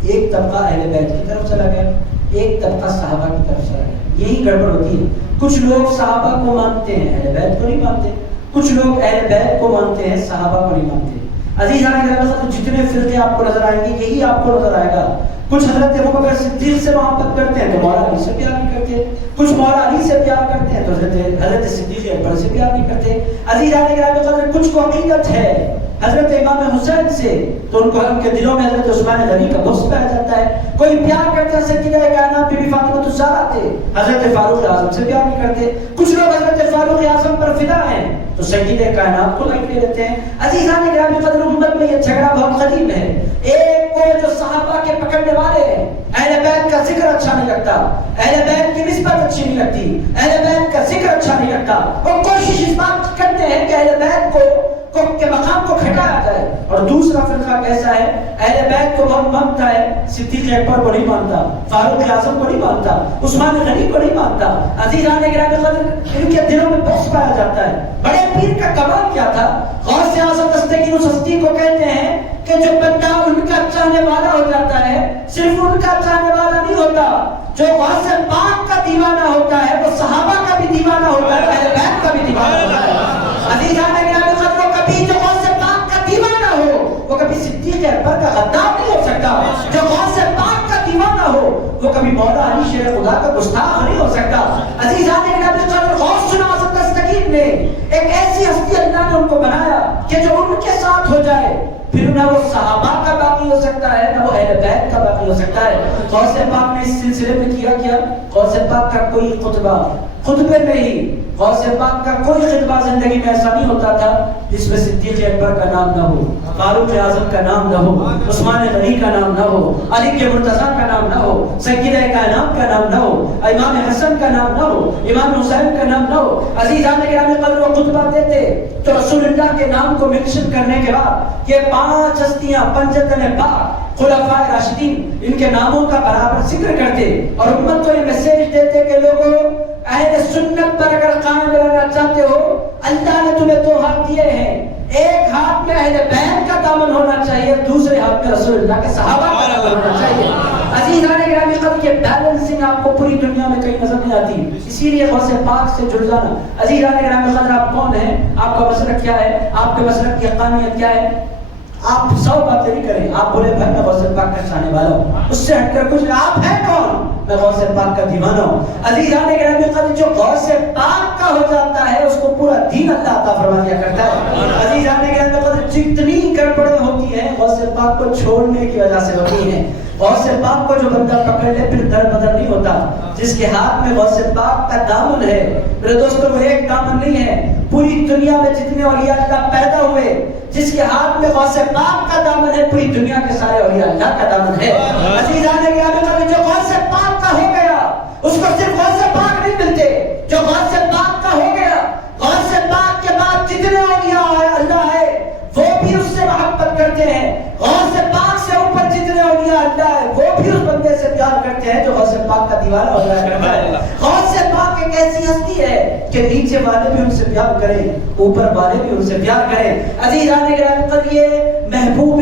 ایک طبقہ اہل بیت کی طرف چلا گیا، ایک طبقہ صحابہ کی طرف چلا گیا۔ یہی گڑبڑ ہوتی ہے۔ کچھ لوگ صحابہ کو مانتے ہیں، اہل بیت کو نہیں مانتے۔ کچھ لوگ اہل بیت کو مانتے ہیں، صحابہ کو نہیں مانتے۔ عزیزان گرامی، جتنے فرقے آپ کو نظر آئیں گے یہی آپ کو نظر آئے گا۔ کچھ حضرت ابوبکر صدیق سے محبت کرتے ہیں تو مولا علی سے پیار نہیں کرتے، کچھ مولا علی سے پیار کرتے ہیں تو حضرت صدیق اکبر سے پیار نہیں کرتے۔ عزیزان گرامی، کچھ کو عقیدت ہے حضرت امام حسین سے تو ان کو ان کے دلوں میں حضرت عثمان غنی کا بغض پایا جاتا ہے۔ کوئی پیار کرتا ہے سیدہ کائنات بی بی فاطمہ الزہرا سے، حضرت فاروق اعظم سے پیار نہیں کرتے۔ کچھ لوگ حضرت فاروق اعظم پر فدا ہیں تو سیدہ کائنات کو لائٹ لے لیتے ہیں۔ عزیزان گرامی قدر، امت میں یہ جھگڑا بہت قدیم ہے۔ ایک کو جو صحابہ کے پکڑنے والے ہیں، اہل بیت کا ذکر اچھا نہیں لگتا، اہل بیت کی نسبت اچھی نہیں لگتی، اہل بیت کا ذکر اچھا نہیں لگتا، وہ کوشش اس بات کرتے ہیں کہ اہل بیت کو کے مقام کو گھٹایا جائے۔ اور دوسرا فرقہ کیسا ہے؟ اہل بیت کو بہت مانتا ہے، صدیق اکبر کو نہیں مانتا، فاروق اعظم کو نہیں مانتا، عثمان غنی کو نہیں مانتا۔ عزیزان گرامی قدر، ان کے دلوں میں بغض پایا جاتا ہے۔ بڑے پیر کا کمال کیا تھا؟ غوث اعظم دستگیر اس ہستی کو کہتے ہیں کہ جو بندہ ان کا چاہنے والا ہو جاتا ہے، صرف ان کا چاہنے والا نہیں ہوتا، جو غوث پاک کا دیوانہ ہوتا ہے وہ صحابہ کا بھی دیوانہ ہوتا ہے، اہل بیت کا بھی دیوانہ ہوتا ہے۔ عزیزان گرامی قدر، کبھی جو غوث پاک کا دیوانہ ہو وہ کبھی صدیق اکبر کا غدار نہیں ہو سکتا، جو غوث پاک کا دیوانہ ہو وہ کبھی مولا علی شیر خدا کا گستاخ نہیں ہو سکتا۔ عزیزان گرامی قدر، غوث اعظم دستگیر نے ایک ایسی ہستی اللہ نے ان کو بنایا کہ جو ان کے ساتھ ہو جائے پھر نہ وہ صحابہ کا باقی ہو سکتا ہے نہ وہ اہل بیت کا باقی ہو سکتا ہے. غوث پاک نے اس سلسلے میں کیا غوث پاک کا کوئی خطبے میں ہی غوث پاک کا کوئی خطبہ زندگی میں ایسا نہیں ہوتا تھا جس میں صدیق اکبر کا نام نہ ہو، فاروق اعظم کا نام نہ ہو، عثمان غنی کا نام نہ ہو، علی کے مرتضیٰ کا نام نہ ہو، سیدہ کائنات کا نام نہ ہو، امام حسن کا نام نہ ہو، امام حسین کا نام نہ ہو. عزیزان گرامی قدر وہ خطبہ دیتے تو رسول اللہ کے نام کو منشن کرنے کے بعد یہ 5 ہستیاں پنجتن پاک خلفائے راشدین ان کے ناموں کا برابر ذکر کرتے اور امت کو یہ میسج دیتے کہ لوگوں اہل سنت پر اگر قائم رہنا چاہتے ہو اللہ نے تمہیں 2 ہاتھ دیے ہیں. ایک ہاتھ میں اہل بیت کا دامن ہونا چاہیے، دوسرے ہاتھ میں رسول اللہ کے صحابہ کا دامن ہونا چاہیے. عزیزان گرامی قدر یہ بیلنسنگ آپ کو پوری دنیا میں کہیں نظر نہیں آتی، اسی لیے غوث پاک سے جڑ جانا. عزیزان گرامی قدر آپ کون ہیں، آپ کا مسلک کیا ہے، آپ کے مسلک کی حقانیت کیا ہے. آپ 100 باتیں نہیں کریں، آپ بولے بھائی میں غوث پاک کا چاہنے والا ہوں، اس سے ہٹ کر کچھ آپ ہیں کون، میں غوث پاک کا دیوانہ ہوں. عزیزان گرامی قدر جو غوث پاک کا ہو جاتا ہے اس کو پورا دین اللہ عطا فرما دیا کرتا ہے. عزیزان گرامی قدر جتنی گڑبڑیں ہوتی ہیں غوث پاک کو چھوڑنے کی وجہ سے ہوتی ہیں. غوث پاک کو جو بندہ پکڑ لے پھر در بدر نہیں ہوتا. جس کے ہاتھ میں غوث پاک کا دامن ہے میرے دوستوں، وہ ایک دامن نہیں ہے، پوری دنیا میں جتنے اولیاء اللہ پیدا ہوئے جس کے ہاتھ میں غوث پاک کا دامن ہے پوری دنیا کے سارے اولیاء اللہ کا دامن ہے. عزیزان گرامی جو غوث پاک کا ہو گیا اس کو صرف غوث پاک نہیں ملتے، جو غوث پاک کا ہو گیا غوث پاک کے بعد جتنے اولیاء اللہ ہے وہ بھی اس سے محبت کرتے ہیں. غوث پاک سے اوپر جتنے اولیاء اللہ ہے وہ بھی اس بندے سے پیار کرتے ہیں جو غوث پاک کا دیوانہ ہو جایا کرتا ہے. غوث پاک ایک ایسی ہستی ہے کہ نیچے والے بھی ان سے پیار کریں، اوپر والے بھی ان سے پیار کریں. عزیزان گرامی قدر یہ محبوب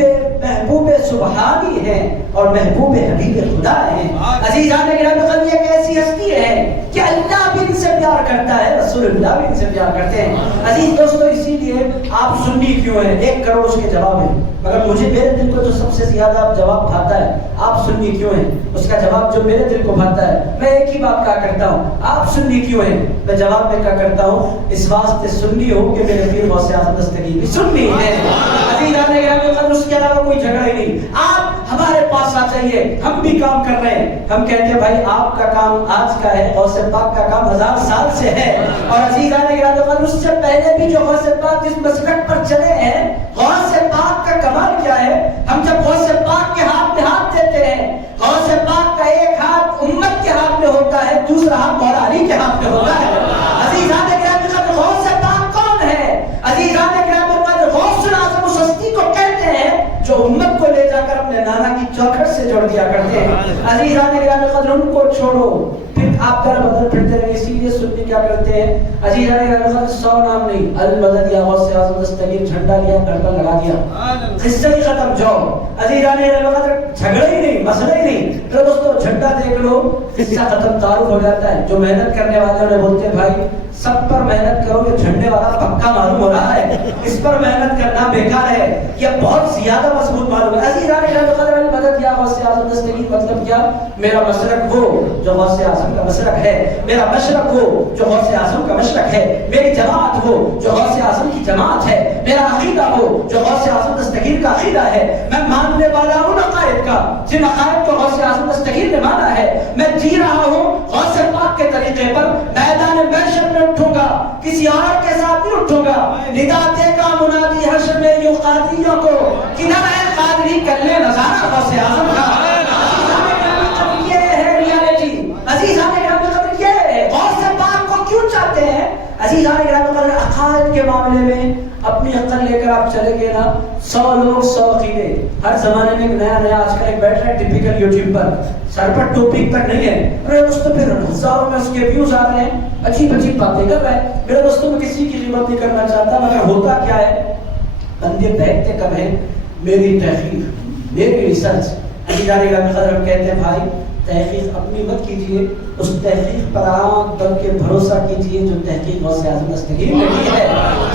سبحانی ہیں اور محبوب حبیب خدا ہیں. عزیزان گرامی قدر یہ ایک ایسی ہستی ہے کہ اللہ بھی ان سے پیار کرتا ہے، رسول اللہ بھی ان سے پیار کرتے ہیں. عزیز دوستو اسی لیے آپ سنی کیوں ہیں 1 کروڑ اس کے جواب ہے، مگر مجھے میرے دل کو جو سب سے زیادہ جواب بھاتا ہے آپ سنی کیوں ہیں اس کا جواب جو میرے دل کو بھاتا ہے میں ایک ہی بات کہا کرتا ہوں، آپ سنی کیوں ہیں، میں جواب میں کہا کرتا ہوں اس واسطے سنی ہو کہ میرے پیر غوث اعظم دستگیر بھی سنی ہے. عزیزان گرامی قدر اس کے علاوہ کوئی جھگڑا ہی نہیں. آپ ہمارے پاس آ جائیے، ہم بھی کام کر رہے ہیں، ہم کہتے ہیں بھائی آپ کا کام آج کا ہے، غوث پاک کا کام 1000 سال سے ہے. اور عزیزان گرامی قدر اس سے پہلے بھی جو غوث پاک جس مسلک پر چلے ہیں غوث پاک کا کمال کیا ہے. ہم جب غوث پاک کے ہاتھ میں ہاتھ دیتے ہیں غوث پاک کا ایک ہاتھ امت کے ہاتھ میں ہوتا ہے، دوسرا ہاتھ مولا علی کے ہاتھ میں ہوتا ہے. عزیزان گرامی قدر غوث پاک کون ہے؟ عزیزان گرامی قدر غوث اعظم اس ہستی کو کہتے ہیں جو امت کو لے جا کر اپنے نانا کی چوکھٹ سے جوڑ دیا کرتے ہیں. عزیزان گرامی قدر ان کو چھوڑو پھر آپ در بدر پھرتے رہے. اسی لیے سنی کیا کرتے ہیں عزیزان گرامی قدر 100 نام نہیں، المدد یا غوث اعظم دستگیر جھنڈا لیا گھر پر لگا دیا، قصہ ہی ختم. جاؤ عزیزان گرامی قدر جھگڑا ہی نہیں، مسئلہ ہی نہیں. تو دوستو جھنڈا دیکھ لو قصہ ختم، تعارف ہو جاتا ہے. جو محنت کرنے والے انہیں بولتے ہیں بھائی سب پر محنت کرو، یہ جھنڈے والا پکا معلوم ہو رہا ہے، اس پر محنت کرنا بیکار ہے، یہ بہت زیادہ مضبوط معلوم ہے. عزیزان گرامی قدر المدد یا غوث اعظم دستگیر مطلب کیا؟ میرا مسلک وہ جو غوث اعظم کا مسلک ہے، میرا مشرق وہ جو غوث اعظم کا مشرق ہے، میری جماعت وہ جو غوث اعظم کی جماعت ہے، میرا عقیدہ وہ جو غوث اعظم دستگیر کا عقیدہ ہے. میں ماننے والا ہوں عقائد کا، جن عقائد کو غوث اعظم دستگیر نے مانا ہے. میں جی رہا ہوں غوث پاک کے طریقے پر، میدان محشر میں اٹھوں گا کسی اور کے ساتھ نہیں اٹھوں گا. ندا دے گا منادی حشر میں یوں قادریوں کو، کدھر ہے قادری کر لے نظارہ غوث اعظم کا. یہ ہے ریالٹی. عزیزان گرامی قدر یہ ہے غوث پاک کو کیوں چاہتے ہیں. عزیزان گرامی قدر عقائد کے معاملے میں اپنی عقل لے کر آپ چلے گئے نا 100 لوگ 100 عقیدے. ہر زمانے میں ایک نیا آج کل ایک بیٹھ رہا ہے ٹپیکل یوٹیوب پر، سر پر ٹوپک پر نہیں ہے، میرے دوستوں پھر ہزاروں میں اس کے ویوز آ رہے ہیں، عجیب عجیب باتیں کر رہے ہیں. میرے دوستوں میں کسی کی قیمت نہیں کرنا چاہتا، مگر ہوتا کیا ہے بندے بیٹھتے کب ہیں؟ میری تحقیق، میری ریسرچ. عزیزان گرامی قدر ہم کہتے ہیں بھائی تحقیق اپنی مت کیجئے، اس تحقیق پر آنکھ بلکہ بھروسہ کیجئے جو تحقیق غوث اعظم دستگیر نے کی ہے.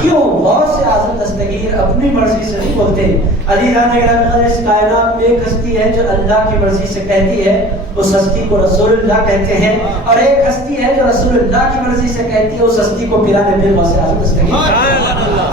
کیوں؟ غوث اعظم دستگیر اپنی مرضی سے نہیں بولتے. عزیزان گرامی قدر اس کائنات میں ایک ہستی ہے جو اللہ کی مرضی سے کہتی ہے، اس ہستی کو رسول اللہ کہتے ہیں. اور ایک ہستی ہے جو رسول اللہ کی مرضی سے کہتی ہے، اس ہستی کو پیران پیر غوث اعظم دستگیر.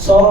100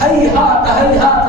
hayhat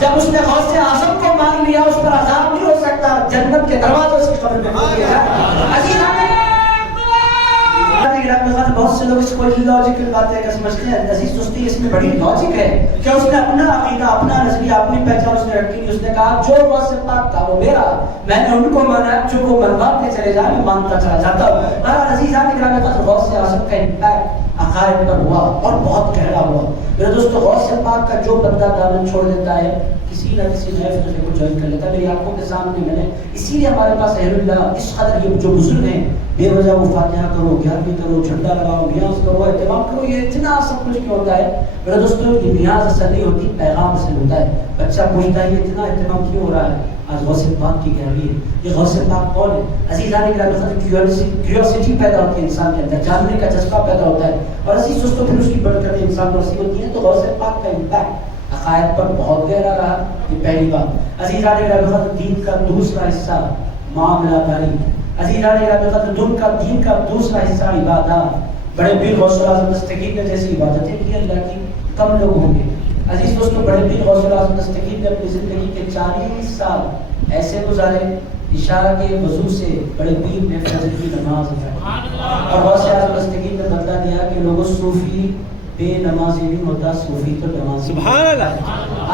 جب اس نے غوث اعظم کو مان لیا اس پر عذاب نہیں ہو سکتا, جنت کے دروازے اس کی قبر میں کھول دیا جائے. بہت سے لوگ اس کو لاجیکل باتیں کا سمجھتے ہیں. عزیز دوستی اس میں بڑی لاجک ہے کہ اس نے اپنا عقیدہ, اپنا نظریہ, اپنی پہچان اس نے رکھی. اس نے کہا جو غوث پاک تھا وہ میرا, میں نے ان کو مانا, جو وہ منواتے چلے جائیں میں مانتا چلا جاتا ہوں. عزیزان اکرام کا غوث اعظم کا امپیکٹ عقائد پر ہوا اور بہت گہرا ہوا. میرے دوستو, غوث پاک کا جو بندہ دامن چھوڑ دیتا ہے کسی نہ کسی نئے فرقے کو جوائن کر لیتا ہے. میری آنکھوں کے سامنے میں نے, اسی لیے ہمارے پاس اہل اللہ اس قدر یہ جو بزرگ ہیں, بے وجہ وہ فاتحہ کرو, گیارہویں کرو, جھنڈا لگاؤ, نیاز کرو, اہتمام کرو, یہ اتنا سب کچھ کیوں ہوتا ہے؟ میرے دوستو, یہ نیاز اصل نہیں ہوتی, پیغام اصل ہوتا ہے. بچہ پوچھتا ہے یہ اتنا اہتمام کیوں ہو رہا ہے؟ آج غوث پاک کی گہرائی ہے. یہ غوث پاک کون ہے؟ عزیزان گرامی, کیوریوسٹی پیدا ہوتی ہے انسان کے اندر, جاننے کا جذبہ پیدا ہوتا ہے, اور عزیز دوستو پھر اس کی برکتیں انسان کو نصیب ہوتی ہیں. تو غوث پاک کا امپیکٹ عقائد پر بہت گہرا رہا. یہ پہلی بات. عزیزان گرامی, دین کا دوسرا حصہ معاملہ داری. عزیزان گرامی, دین کا دوسرا حصہ عبادات. بڑے پیر غوث اعظم دستگیر نے جیسی عبادتیں کی اللہ کی کم لوگ ہوں گے. عزیز دوستو, بڑے پیر غوث اعظم دستگیر نے اپنی زندگی کے 40 سال ایسے گزارے, عشاء کے وضو سے بڑے پیر نے فجر کی نماز پڑھی. اور غوث اعظم دستگیر نے بدلا دیا کہ لوگوں, صوفی بے نمازی نہیں ہوتا, صوفی تو نمازی. سبحان اللہ.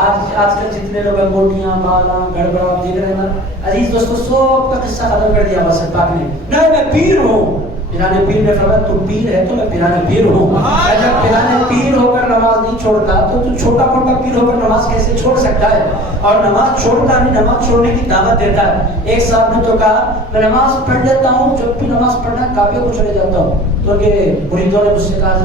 آج کل جتنے لوگ انگوٹیاں, مالا, گڑبڑا دیکھ رہے ہیں نا, عزیز دوستو سب کا قصہ ختم کر دیا غوث پاک نے. نہیں میں پیر ہوں. پیرانے پیر نے فرمایا تم پیر ہے تو میں پیرانے پیر ہوں. جب پیرانے پیر ہو کر نماز نہیں چھوڑتا تو چھوٹا موٹا پیر ہو کر نماز کیسے چھوڑ سکتا ہے؟ اور نماز چھوڑتا نہیں, نماز چھوڑنے کی دعوت دیتا ہے. ایک صاحب نے تو کہا میں نماز پڑھ لیتا ہوں, جب بھی نماز پڑھنا کعبے کو چلے جاتا ہوں. تو ان کے مریدوں نے مجھ سے کہا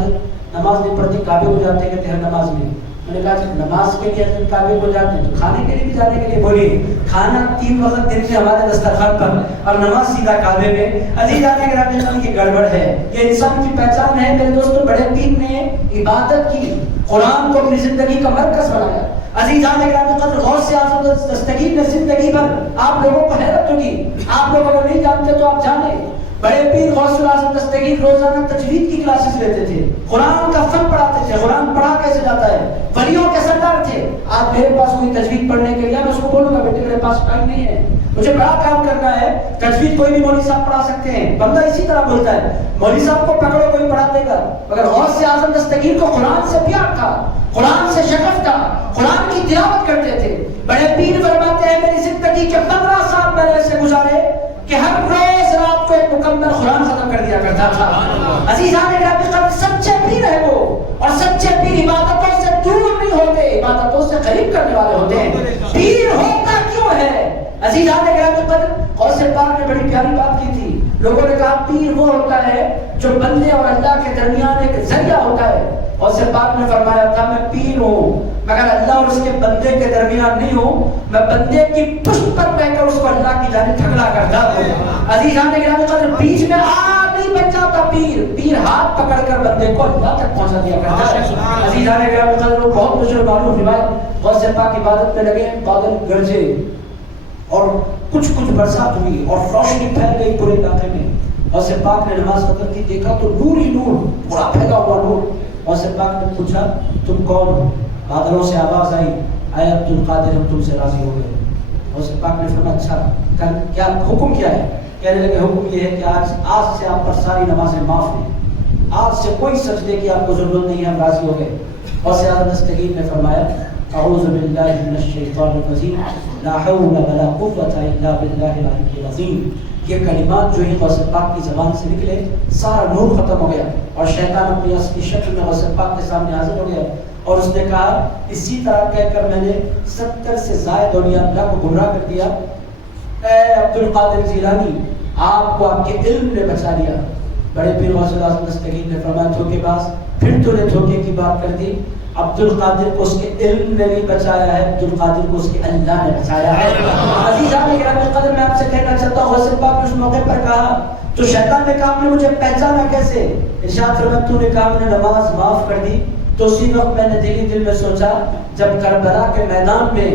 نماز نہیں پڑھتی کعبے کو جاتے ہیں, ہر نماز میں. میں نے کہا نماز کے لیے حضرت کعبے کو جاتے ہیں تو کھانے کے لیے بھی جانے کے لیے بولیے. کھانا 3 وقت دن میں ہمارے دسترخوان پر, اور نماز سیدھا کعبے میں. عزیزان گرامی, کی گڑبڑ ہے. یہ انسان کی پہچان ہے. میرے دوستوں, بڑے پیر نے عبادت کی, قرآن کو اپنی زندگی کا مرکز بنایا. عزیزان گرامی قدر, غوث اعظم دستگیر نے زندگی پر آپ لوگوں کو حیرت ہوگی. آپ لوگ اگر نہیں جانتے تو آپ جانیں, بڑے پیر غوث اعظم دستگیر روزانہ تجوید کی کلاسز لیتے تھے, قرآن کا فن پڑھاتے تھے. قرآن پڑھا کیسے جاتا ہے؟ ولیوں کے سردار تھے. آج میرے پاس کوئی تجوید پڑھنے کے لیے, میں اس کو بولوں گا بیٹے میرے پاس ٹائم نہیں ہے, مجھے بڑا کام کرنا ہے. تجوید کوئی بھی مولوی صاحب پڑھا سکتے ہیں. بندہ اسی طرح بولتا ہے, مولوی صاحب کو پکڑو کوئی پڑھا دے گا. مگر غوث اعظم دستگیر کو قرآن سے پیار تھا, قرآن سے شغف تھا, قرآن کی تلاوت کرتے تھے. بڑے پیر فرماتے ہیں میری زندگی کے 15 سال میں نے ایسے گزارے کہ ہر روز رات کو ایک مکمل قرآن ختم کر دیا کرتا تھا. عزیزان گرامی, سچے پیر ہے وہ, اور سچے پیر عبادتوں سے دور نہیں ہوتے, عبادتوں سے قریب کرنے والے ہوتے ہیں. پیر ہوتا کیوں ہے؟ عزیزان گرامی, غوث پاک نے بڑی پیاری بات کی تھی. لوگوں نے کہا پیر وہ ہوتا ہے جو بندے اور اللہ کے درمیان ایک ذریعہ ہوتا ہے. غوث پاک نے فرمایا تھا میں پیر ہوں مگر اللہ اور اس کے بندے کے درمیان نہیں ہوں, میں بندے کی پشت پر بیٹھ کر اس کو اللہ کی جانب ٹھگلا کرتا ہوں. عزیزان گرامی قدر, بیچ میں نہیں بن جاتا پیر, پیر ہاتھ پکڑ کر بندے کو اللہ تک پہنچا دیا کرتا ہے. عزیزان گرامی قدر, بہت مشہور معلوم روایت, غوث پاک عبادت میں لگے, بادل گرجے اور کچھ برسات ہوئی اور روشنی پھیل گئی پورے علاقے میں. غوث پاک نے نماز ختم کی, دیکھا تو نور ہی نور, پورا پھیلا ہوا نور. غوث پاک نے پوچھا تم کون ہو؟ بادلوں سے آواز آئی, اے عبد القادر ہم تم سے راضی ہو گئے. غوث پاک نے فرمایا اچھا کیا حکم کیا ہے؟ کہنے لگے حکم یہ ہے کہ آج سے آپ پر ساری نمازیں معاف ہیں, آج سے کوئی سجدے کی آپ کو ضرورت نہیں ہے, ہم راضی ہو گئے. غوث اعظم دستگیر نے فرمایا اعوذ باللہ من الشیطان الرجیم لا حول ولا قوة الا باللہ العلی العظیم. یہ کلمات جو ہی غوث پاک کی زبان سے نکلے سارا نور ختم ہو گیا, اور شیطان اپنی اصلی شکل میں غوث پاک کے سامنے حاضر ہو گیا. اور اس نے کہا اسی طرح کہہ کر میں نے 70 سے زائد اولیاء اللہ کو گمراہ کر دیا. اے عبد القادر جیلانی, آپ کو آپ کے علم نے بچا لیا. بڑے پیر غوث اعظم دستگیر نے فرمایا دھوکے باز, پھر تو نے دھوکے کی بات کر دی. عبد القادر کو اس کے علم نے نہیں بچایا ہے, عبد القادر کو اس کے اللہ نے بچایا ہے. عزیزان گرامی قدر, میں آپ سے کہنا چاہتا ہوں, غوث پاک نے اس موقع پر کہا تو شیطان نے کہا آپ نے مجھے پہچانا کیسے؟ ارشاد فرمایا تو نے کہا میں نے نماز معاف کر دی. تو اسی وقت میں نے دل میں سوچا جب کربلا کے میدان میں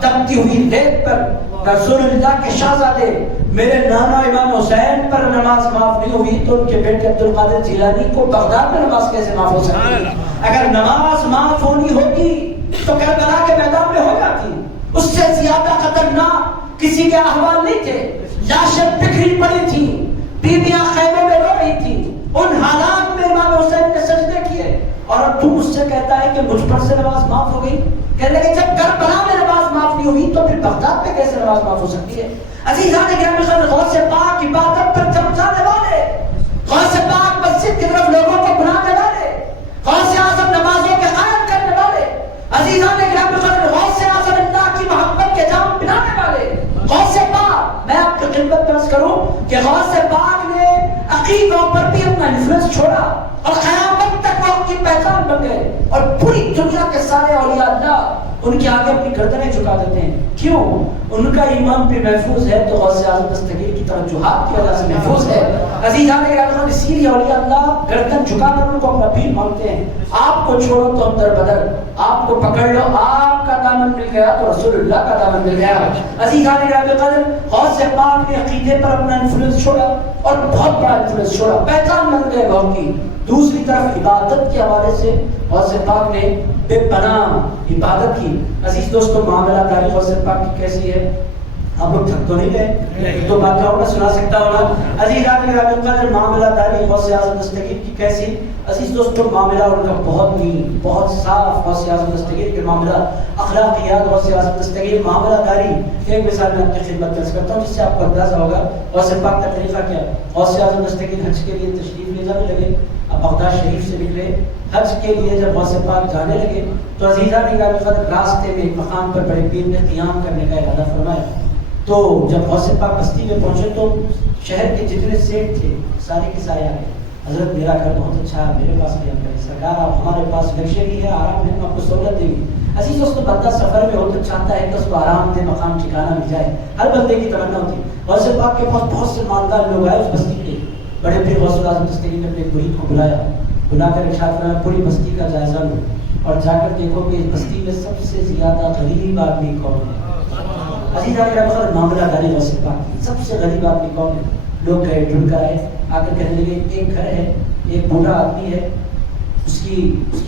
تپتی ہوئی ریت پر رسول اللہ کے شہزادے میرے نانا امام حسین پر نماز معاف نہیں ہوئی تو ان کے بیٹے عبد القادر جیلانی کو بغداد میں نماز کیسے معاف ہو سکتی ہے؟ اگر نماز معاف ہونی ہوگی تو کربلا کے میدان میں ہو جاتی. اس سے زیادہ خطرناک کسی کے احوال نہیں تھے. لاشیں بکھری پڑی تھی, بیویاں خیموں میں رو رہی تھی. ان حالات میں امام حسین نے سجدے کیے. اور اب تو مجھ سے کہتا ہے کہ مجھ پر سے نماز معاف ہو گئی. کہنے لگے جب کربلا میں نماز معاف نہیں ہوئی تو پھر بغداد میں کیسے نماز معاف ہو سکتی ہے؟ عزیزان گرامی قدر, غوث پاک عبادت پر جم جانے والے, غوث پاک مسجد کی طرف لوگوں کو بلانے والے, غوث اعظم نمازوں کے قائم کرنے والے, عزیزان گرامی قدر غوث اعظم اللہ کی محبت کے جام پلانے والے غوث پاک. میں آپ کی خدمت میں عرض کروں کہ غوث پاک نے عقیدوں پر بھی اپنا انفلوئنس چھوڑا اور قیامت تک وہ کی پہچان بن گئے. اور پوری دنیا کے سارے اولیاء اللہ ان کے آگے اپنی گردنیں جھکا دیتے ہیں. کیوں؟ ان کا ایمان بھی محفوظ ہے تو غوث اعظم دستگیر کی توجہات کی وجہ سے محفوظ ہے. عزیزان گرامی اسی لیے اولیاء اللہ گردن جھکا کر ان کو اپنا پیر مانگتے ہیں. آپ کو چھوڑو تو ہم در بدر, آپ کو پکڑ لو آپ کا دامن مل گیا تو رسول اللہ کا دامن مل گیا. عزیزان گرامی قدر غوث پاک نے عقیدے پر اپنا انفلوئنس چھوڑا اور بہت بڑا انفلوئنس چھوڑا, پہچان بن گئے لوگوں کی. دوسری طرف عبادت کے حوالے سے غوث پاک نے بے پناہ عبادت کی. عزیز دوستو, معاملہ داری غوث پاک کی کیسی ہے؟ آپ لوگ تھک تو نہیں گئے؟ ایک دو باتیں اور میں سنا سکتا ہوں نا. عزیزان گرامی قدر, معاملہ داری غوث اعظم دستگیر کی کیسی؟ عزیز دوستو, معاملہ ان کا بہت نیک, بہت صاف. غوث اعظم دستگیر کے معاملہ, اخلاقیات غوث اعظم دستگیر, معاملہ داری. ایک مثال میں آپ کی خدمت پیش کرتا ہوں جس سے آپ کو اندازہ ہوگا غوث پاک کا طریقہ کیا. غوث اعظم دستگیر حج کے لیے تشریف لے جانے لگے. اب بغداد شریف سے نکلے حج کے لیے, جب غوث پاک جانے لگے تو عزیزان گرامی قدر راستے میں ایک مقام پر بڑے پیر نے قیام کرنے کا ارادہ فرمایا. تو جب غوث پاک بستی میں پہنچے تو شہر کے جتنے سیٹ تھے سارے کے سارے آ گئے. حضرت میرا گھر بہت اچھا ہے, میرے پاس قیام کریں. سرکار آپ ہمارے پاس لگژری ہے, آرام ہے, ہم آپ کو سہولت دیں گے. عزیز دوستو, بندہ سفر میں ہو تو چاہتا ہے کہ اس کو آرام دہ مقام ٹھکانا مل جائے. ہر بندے کی تمنا ہوتی ہے. غوث پاک کے پاس بہت سے مالدار لوگ آئے اس بستی کے. بڑے پیر غوث اعظم دستگیر نے اپنے مرید کو بلایا, بلا کر ارشاد فرمایا پوری بستی کا جائزہ لو اور جا کر دیکھو کہ اس بستی میں سب سے زیادہ غریب آدمی کون ہے. عزیزان گرامی قدر, معاملہ داری غوث پاک کی, سب سے غریب آدمی کون ہے. لوگ گئے, ڈھونڈ کر آئے, آ کر کہنے لگے ایک گھر ہے, ایک بوڑھا آدمی ہے, اس کی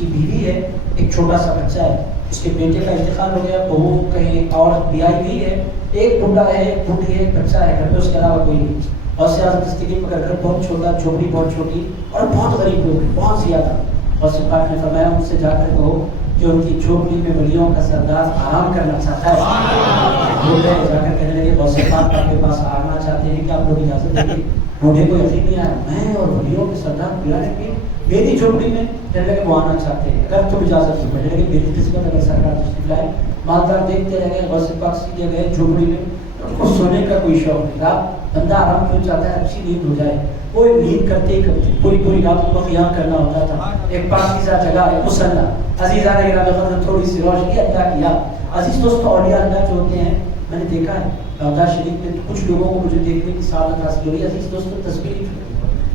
بیوی ہے, ایک چھوٹا سا بچہ ہے, اس کے بیٹے کا انتقال ہو گیا, بہو کہیں اور بیائی گئی ہے, ایک بوڑھا ہے, ایک بوڑھی ہے, ایک بچہ ہے گھر میں, اس کے علاوہ کوئی نہیں. غوث اعظم دستگیر کا گھر بہت چھوٹا, جھوپڑی بہت چھوٹی اور بہت غریب لوگ ہیں, بہت زیادہ. غوث پاک نے فرمایا ان سے جا کر کہو کہ ان کی جھوپڑی میں ولیوں کا سردار آرام کرنا چاہتا ہے. لوگ جا کر کہنے لگے غوث پاک آپ کے پاس آنا چاہتے ہیں کہ آپ لوگ اجازت دیں گے. بوڑھے کو یقین نہیں آیا, میں اور ولیوں کے سردار بلانے کی میری جھوپڑی میں. کہنے لگے وہ آنا چاہتے ہیں, اگر تم اجازت دو. کہنے لگے میری قسمت, اگر سرکار تشریف لائے. مالدار دیکھتے رہ گئے, غوث پاک سیدھے گئے جھوپڑی میں. ان کو سونے کا کوئی شوق نہیں تھا, بندہ آرام کیوں چاہتا ہے, اچھی نیند ہو جائے. وہ نیند کرتے ہی کرتے پوری رات کو قیام کرنا ہوتا تھا. ایک پاکیزہ جگہ ہے مصلی. عزیزان گرامی قدر, تھوڑی سی روشنی اللہ کیا. عزیز دوستو, اولیاء اللہ جو ہوتے ہیں, میں نے دیکھا ہے بغداد شریف میں کچھ لوگوں کو مجھے دیکھنے کی سعادت حاصل ہوئی. عزیز دوستو, تصویر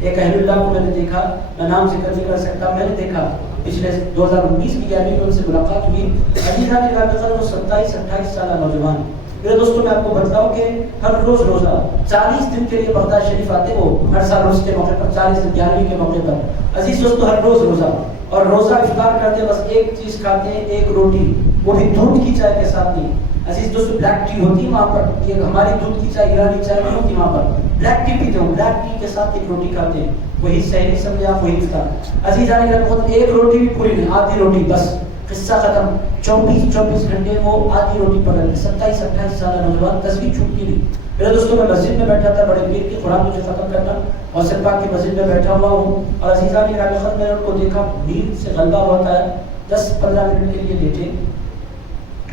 ایک اہل اللہ کو میں نے دیکھا, میں نام ذکر نہیں کر سکتا, میں نے دیکھا پچھلے 2019 کی جانب میں ان سے ملاقات ہوئی. عزیزان گرامی قدر, وہ 27-28 سالہ نوجوان. میرے دوستوں, میں آپ کو بتاؤں کہ ہر روز روزہ 40 دن کے لیے بغداد شریف آتے. وہ ہر سال روز کے موقع پر 40 دن 11ویں کے موقع پر. عزیز دوستوں, ہر روز روزہ, اور روزہ افطار کرتے بس ایک چیز کھاتے ہیں, ایک روٹی, وہ بھی دودھ کی چائے کے ساتھ نہیں. عزیز دوستوں, بلیک ٹی ہوتی ہے وہاں پر, یہ ہماری دودھ کی چائے ایرانی چائے نہیں ہوتی وہاں پر. بلیک ٹی پیتے ہوں, بلیک ٹی کے ساتھ ایک روٹی کھاتے ہیں, وہی سحری سمجھے آپ, وہی افطار. عزیزان گرامی, ایک روٹی بھی پوری نہیں, آدھی روٹی بس, قصہ ختم. 24 گھنٹے وہ آدھی روٹی پڑھ رہے. 27-28 سالہ نوجوان, تصویر چھوٹتی نہیں. میرے دوستوں, میں مسجد میں بیٹھا تھا, بڑے پیر کی قرآن مجھے ختم کرنا, غوث پاک کی مسجد میں بیٹھا ہوا ہوں. اور عزیزان گرامی قدر, میں نے ان کو دیکھا نیند سے غلبہ ہوتا ہے, 10-15 منٹ کے لیے لیٹے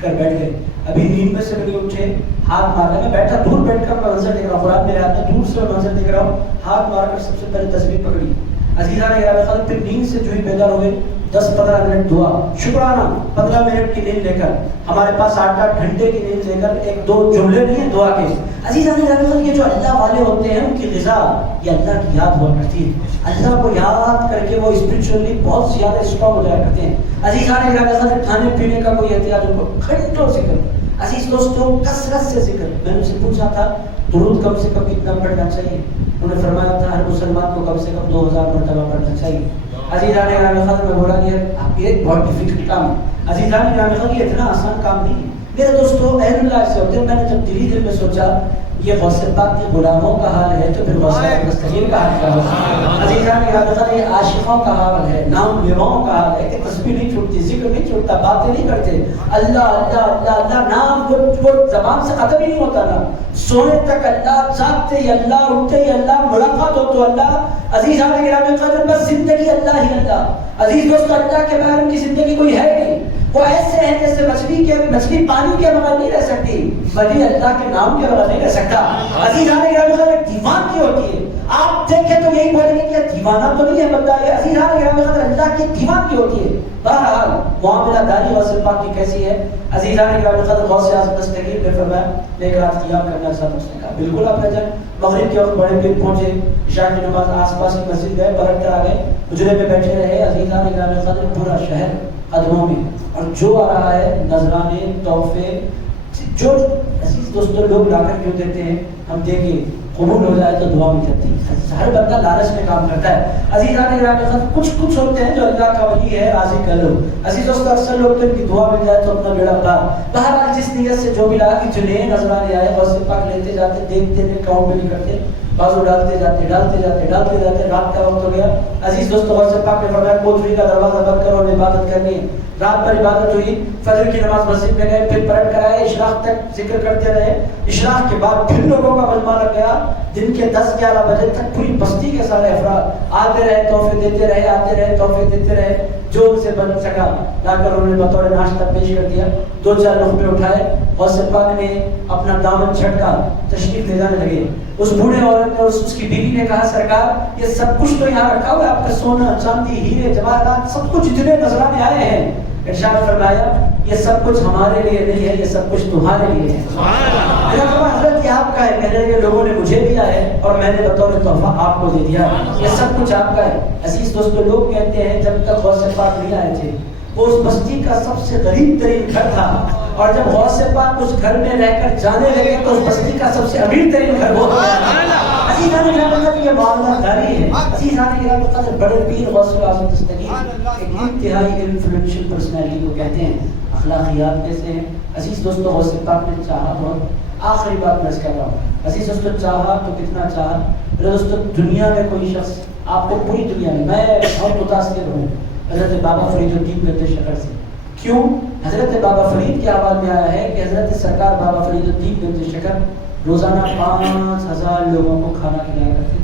کر بیٹھ گئے. ابھی نیند میں سے نہیں اٹھے, ہاتھ مارنا. میں بیٹھا دور بیٹھ کر میں منظر دیکھ رہا ہوں, قرآن میرے ہاتھ میں, دور سے میں منظر دیکھ رہا ہوں. ہاتھ مار کر سب سے پہلے تصویر پکڑی. عزیزان گرامی قدر, پھر نیند سے جو ہی بیدار ہوئے 10-15 منٹ دعا, شکرانہ 15 منٹ کی نیند لے کر, ہمارے پاس 8 گھنٹے کی نیند لے کر, 1-2 جملے نہیں ہیں دعا کے. عزیزان گرامی, یہ جو اللہ والے ہوتے ہیں ان کی غذا یہ اللہ کی یاد ہوا کرتی ہے. اللہ کو یاد کر کے وہ اسپرچولی بہت زیادہ اسٹرانگ ہو جایا کرتے ہیں. عزیزان گرامی, کھانے پینے کا کوئی احتیاط, ان کو گھنٹوں ذکر. عزیز دوستوں, کثرت سے ذکر. میں نے ان سے پوچھا تھا درود کم سے کم کتنا پڑھنا چاہیے. انہوں نے فرمایا تھا ہر مسلمان کو کم سے کم 2000 مرتبہ پڑھنا چاہیے. عزیزان گرامی قدر میں بولا یہ ایک بہت ڈیفیکلٹ کام ہے. عزیزان گرامی قدر یہ اتنا آسان کام نہیں ہے میرے دوستو. اہل اللہ سے ہوتے ہیں. میں نے جب دل میں سوچا یہ غوث پاک کے غلاموں کا حال ہے تو پھر غوث مستقیم کا حال کیا ہوگا. عزیزان گرامی قدر یہ عاشقوں کا حال ہے, نام لیواؤں کا حال ہے کہ تسبیح نہیں چھوڑتی, ذکر نہیں چھوڑتا, باتیں نہیں کرتے, اللہ اللہ اللہ اللہ نام وہ زبان سے ختم ہی نہیں ہوتا نا. سونے تک اللہ, جاگتے ہی اللہ, اٹھتے ہی اللہ, ملاقات ہو تو اللہ. عزیزان گرامی قدر بس زندگی اللہ ہی اللہ. عزیز دوستو اللہ کے بغیر ان کی زندگی کوئی ہے نہیں. وہ ایسے ہیں جیسے مچھلی پانی کے بغیر نہیں رہ سکتی, ولی اللہ کے نام کے بغیر نہیں رہ سکتا. عزیزان گرامی قدر ایک دیوان کی ہوتی ہے. آپ دیکھیں تو یہی بولیں گے کہ دیوانہ تو نہیں ہے بندہ یہ. عزیزان گرامی قدر اللہ کی دیوان کی ہوتی ہے. بہرحال معاملہ داری غوث پاک کی کیسی ہے. عزیزان گرامی قدر غوث اعظم دستگیر نے فرمایا میں ایک رات قیام کرنا چاہتا ہوں. اس نے کہا بالکل. آپ جب مغرب کے وقت بڑے پیر پہنچے, عشاء کی نماز آس پاس کی مسجد گئے, پلٹ کر آ گئے, حجرے میں بیٹھے رہے. عزیزان گرامی قدر پورا شہر قدموں میں, اور جو آ رہا ہے نذرانے, تحفے, جو عزیز دوستوں لوگ لا کر کیوں دیتے ہیں ہم دیکھیں, قبول ہو جائے تو دعا بھی کرتے ہیں. ہر بندہ لالچ میں کام کرتا ہے. عزیزان گرامی قدر کچھ ہوتے ہیں جو اللہ کا ولی ہے, راضی کر لو. عزیز دوستو اکثر لوگ تو ان کی دعا مل جائے تو اپنا بیڑا پار. بہرحال جس نیت سے جو بھی لایا کہ جنہیں نذرانے آئے غوث پاک لیتے جاتے, دیکھتے تھے, کاؤنٹ بھی نہیں کرتے, بازو ڈالتے جاتے, رات کا وقت ہو گیا. عزیز دوستو غوث پاک نے فرمایا کوٹری کا دروازہ بند کرو, ہمیں عبادت کرنی ہے. رات پر عبادت ہوئی, فجر کی نماز مسجد میں گئے, پھر پلٹ کر آئے, اشراق تک ذکر کرتے رہے. اشراق کے بعد پھر لوگوں کا مجمع لگ گیا. دن کے 10-11 بجے تک پوری بستی کے سارے افراد آتے رہے, تحفے دیتے رہے, آتے رہے, تحفے دیتے رہے. جو ان سے بن سکا لا کر انہوں نے بطور ناشتہ پیش کر دیا. 2-4 لقمے اٹھائے, غوث پاک نے اپنا دامن چھٹکا, تشریف لے جانے لگے. اس بوڑھے عورت نے, اس کی بیوی نے کہا سرکار یہ سب کچھ تو یہاں رکھا ہوا ہے, آپ کا سونا, چاندی, ہیرے, جواہرات, سب کچھ جتنے نذرانے آئے ہیں. ارشاد فرمایا یہ سب کچھ ہمارے لیے نہیں ہے, یہ سب کچھ تمہارے لیے ہے. حضرت یہ آپ کا ہے, میرے لیے لوگوں نے مجھے دیا ہے اور میں نے بطور تحفہ آپ کو دے دیا, یہ سب کچھ آپ کا ہے. عزیز دوستو لوگ کہتے ہیں جب تک غوث پاک نہیں آئے تھے وہ اس بستی کا سب سے غریب ترین گھر تھا, اور جب غوث پاک اس گھر میں رہ کر جانے لگے تو اس بستی کا سب سے امیر ترین گھر وہ تھا. عزیزان گرامی قدر یہ معاملہ داری ہے. عزیزان گرامی قدر بڑے پیر غوث اعظم دستگیر ایک انتہائی انفلوئنشل پرسنالٹی کو کہتے ہیں, اخلاقیات میں سے ہیں. عزیز دوستو غوث پاک نے چاہا بہت. آخری بات میں اس کہہ رہا ہوں, عزیز دوستو چاہا تو کتنا چاہا. میرے دوستو دنیا میں کوئی شخص آپ کو پوری دنیا میں بہت متاثر ہوں حضرت بابا فرید الدین گنج شکر سے. کیوں؟ حضرت بابا فرید کے آواز میں آیا ہے کہ حضرت سرکار بابا فرید الدین گنج شکر روزانہ 5000 لوگوں کو کھانا کھلایا کرتے تھے.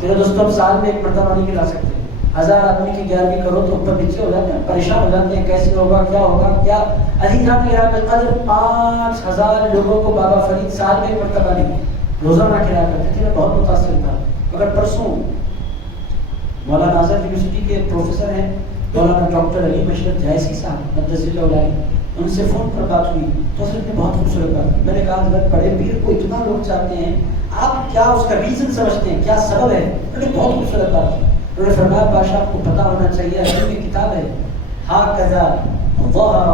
میرے دوستوں ہم سال میں ایک مرتبہ نہیں کھلا سکتے. 1000 آدمی کی 11ویں کرو تو اوپر نیچے ہو جاتے ہیں, پریشان ہو جاتے ہیں کیسے ہوگا, کیا ہوگا, کیا. عزیزان گرامی قدر 5000 لوگوں کو بابا فرید سال میں ایک مرتبہ نہیں روزانہ کھلایا کرتے تھے. میں بہت متاثر تھا. مگر پرسوں مولانا آزاد یونیورسٹی کے پروفیسر ہیں مولانا ڈاکٹر علی مشرف جائسی صاحب مدثر اللہ علیہ, ان سے فون پر بات ہوئی تو حضرت نے بہت خوبصورت بات. میں نے کہا حضرت بڑے پیر کو اتنا لوگ چاہتے ہیں, آپ کیا اس کا ریزن سمجھتے ہیں, کیا سبب ہے؟ انہوں نے بہت خوبصورت بات کی. انہوں نے فرمایا بادشاہ آپ کو پتا ہونا چاہیے, حضرت کی کتاب ہے ہاکذا ظہر